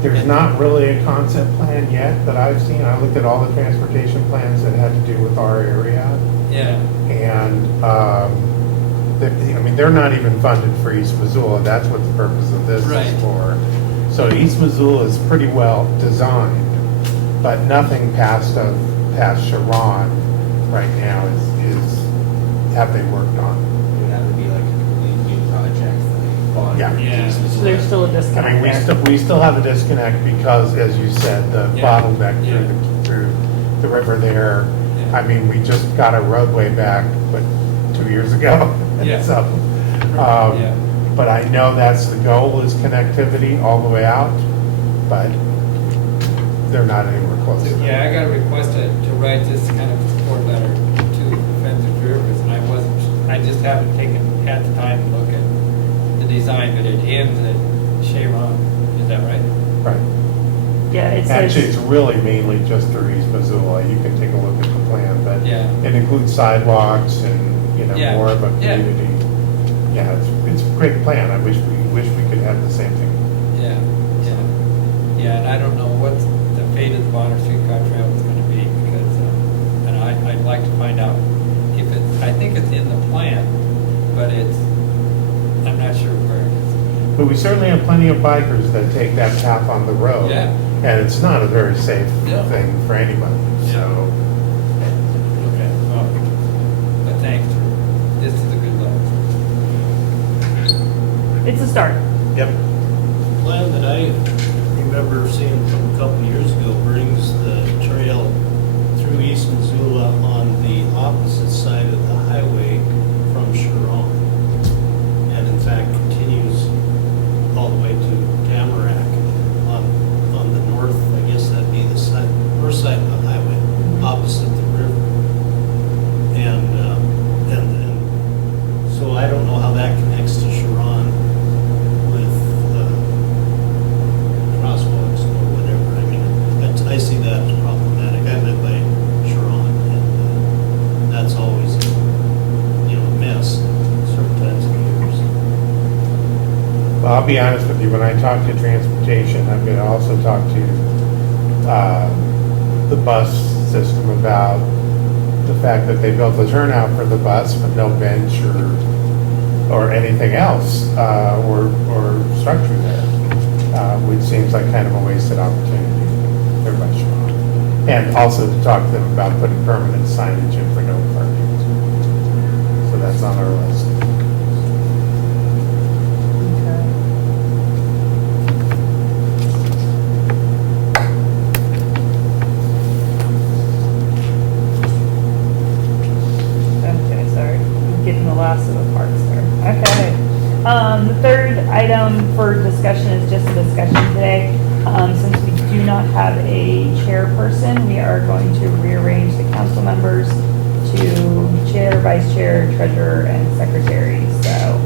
There's not really a concept plan yet that I've seen. I looked at all the transportation plans that had to do with our area. Yeah. And, they're not even funded for East Missoula. That's what the purpose of this Right. is for. So East Missoula is pretty well designed, but nothing past of past Sharon right now have they worked on? It would have to be like a completely new project, like Bonner. Yeah. Yeah. So there's still a I disconnect mean, there. we still have a disconnect because, as you said, the Yeah. bottleneck Yeah. through the river there. Yeah. I mean, we just got a roadway back, but 2 years ago. Yeah. So, Yeah. but I know that's the goal, is connectivity all the way out, but they're not anywhere close to that. Yeah, I got a request to write this kind of support letter to Defense of Rivers, and I just haven't had the time to look at the design, but it ends at Sharon, is that right? Right. Yeah, it says. Actually, it's really mainly just through East Missoula. You can take a look at the plan, but Yeah. it includes sidewalks and, Yeah. more of a Yeah. community. Yeah, it's a great plan. I wish we could have the same thing. Yeah, yeah. Yeah, and I don't know what the fate of the Bonner Streetcar Trail is gonna be, because, and I'd like to find out if I think it's in the plan, but I'm not sure where it is. But we certainly have plenty of bikers that take that path on the road. Yeah. And it's not a very safe Yeah. thing for anybody, so. Okay, well, but thanks, this is a good letter. It's a start. Yep. Plan that I remember seeing from a couple years ago brings the trail through East Missoula on the opposite side of the highway from Sharon. And in fact continues all the way to Tamarack on the north, I guess that'd be the north side of the highway, opposite the river. And so I don't know how that connects to Sharon with crosswalks or whatever. I mean, I see that as problematic. I live by Sharon, and that's always, a mess certain times of years. Well, I'll be honest with you, when I talk to transportation, I'm gonna also talk to the bus system about the fact that they built a turnout for the bus, but no bench or anything else, or structure there, which seems like kind of a wasted opportunity. Everybody should. And also to talk to them about putting permanent signage in for no parking. So that's on our list. Okay, sorry. I'm getting the last of the parts there. Okay. The third item for discussion is just a discussion today. Since we do not have a chairperson, we are going to rearrange the council members to chair, vice chair, treasurer, and secretary. So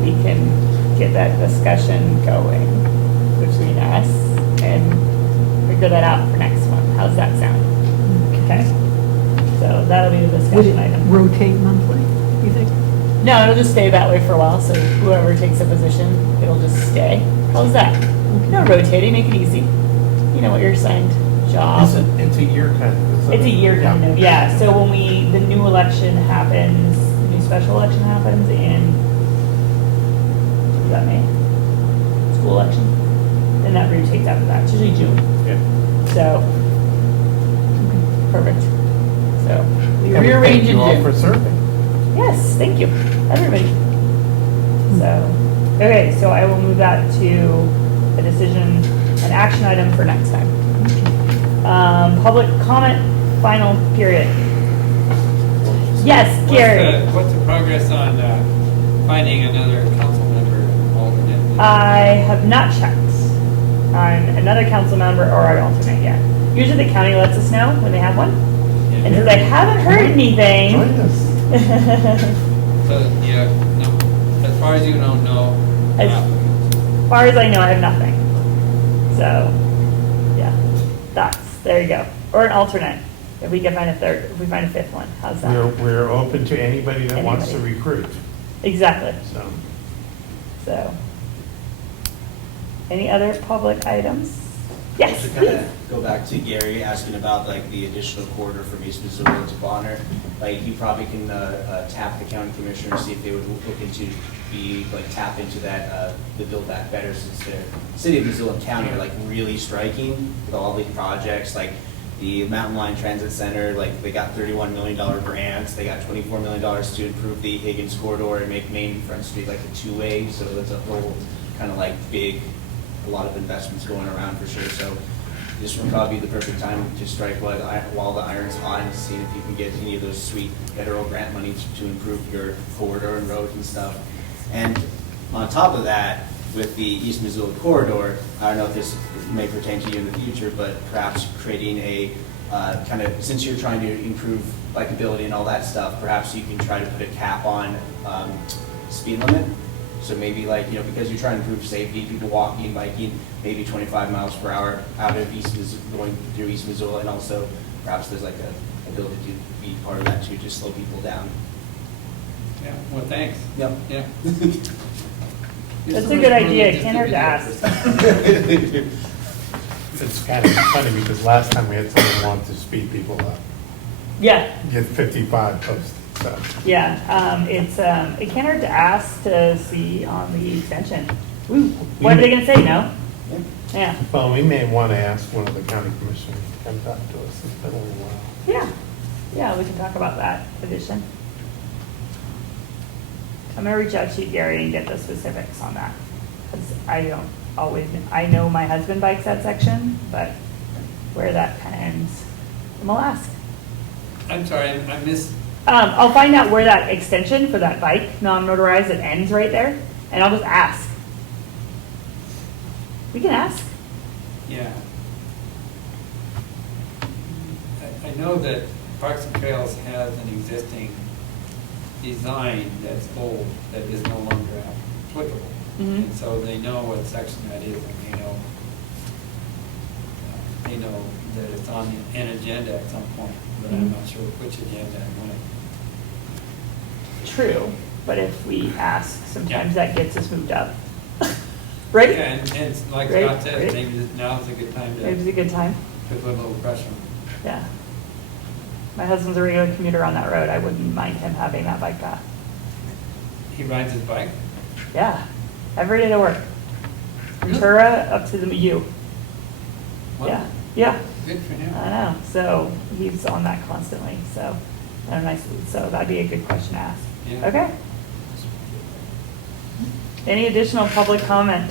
we can get that discussion going between us and figure that out for next month. How's that sound? Okay. So that'll be the Would discussion it item. rotate monthly, you think? No, it'll just stay that way for a while, so whoever takes a position, it'll just stay. How's that? No rotating, make it easy. You know what your assigned job. It's a year kind of. isn't It's a it? year kind of, yeah. So when the new election happens, the new special election happens in, what does that mean? School election? Then that rotates after that. It's usually June. Yeah. So, perfect. So, we And rearrange thank in you all June. for serving. Yes, thank you, everybody. So, okay, so I will move that to a decision, an action item for next time. Public comment, final period. Yes, Gary. What's the progress on finding another council member and alternate? I have not checked on another council member or an alternate yet. Usually the county lets us know when they have one. And since I haven't heard anything. Join us. So, yeah, no, as far as you don't know. As far as I know, I have nothing. So, yeah, there you go. Or an alternate, if we can find a third, if we find a fifth one, how's that? We're open to anybody that wants to Anybody. recruit, Exactly, so. Any other public items? Yes, To kind of go back to Gary asking about like the additional corridor from East Missoula to Bonner, like you probably can tap the county commissioner, see if they would look into tap into that, the Build Back Better, since the city of Missoula and county are like really striking with all these projects. Like The Mountain Line Transit Center, like, they got $31 million grants, they got $24 million to improve the Higgins corridor and make Main and Front Street like a two-way, so that's a whole kind of like big, a lot of investments going around for sure, so this would probably be the perfect time to strike while the iron's hot and see if you can get any of those sweet federal grant money to improve your corridor and roads and stuff. And on top of that, with the East Missoula corridor, I don't know if this may pertain to you in the future, but perhaps creating a kind of, since you're trying to improve bikeability and all that stuff, perhaps you can try to put a cap on speed limit. So maybe like, you know, because you're trying to improve safety, people walking, biking, maybe 25 miles per hour out of going through East Missoula, and also perhaps there's like a ability to be part of that too, to slow people down. Yeah, well, thanks. Yep. Yeah. That's a good idea, can't hurt to ask. It's kind of funny because last time we had someone want to speed people up, Yeah, get 55 posted, so. yeah, it can't hurt to ask to see on the extension. Ooh, what are they gonna say, no? Yeah, Well, we may want to ask one of the county commissioners to come talk to us. It's been a little while. yeah, we can talk about that addition. I'm gonna reach out to you, Gary, and get the specifics on that, because I don't always, I know my husband bikes that section, but where that kind of ends, I'm gonna ask. I'm sorry, I missed, I'll find out where that extension for that bike, non-motorized, it ends right there, and I'll just ask. We can ask. yeah. I know that Parks and Trails has an existing design that's old, that is no longer applicable. Mhm. And so they know what section that is, and they know that it's on an agenda at some point, but I'm Mhm. not sure which agenda and when. True, but if we ask, sometimes Yeah. that gets us moved up. Right? Yeah, and like Great, Scott said, great. maybe now's a good time Maybe it's to a good time. put a little pressure on. Yeah. My husband's a regular commuter on that road. I wouldn't mind him having that bike path. He rides his bike? Yeah, every day to work. Ventura up to the U. Wow. Yeah, yeah, Good for him. I know. So he's on that constantly, so, so that'd be a good question to ask. Yeah. Okay. Any additional public comment?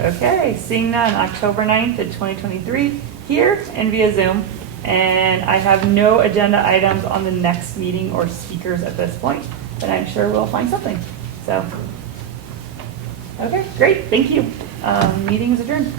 Okay, seeing none, October 9th of 2023, here and via Zoom. And I have no agenda items on the next meeting or speakers at this point, but I'm sure we'll find something, so. Okay, great, thank you. Meeting is adjourned.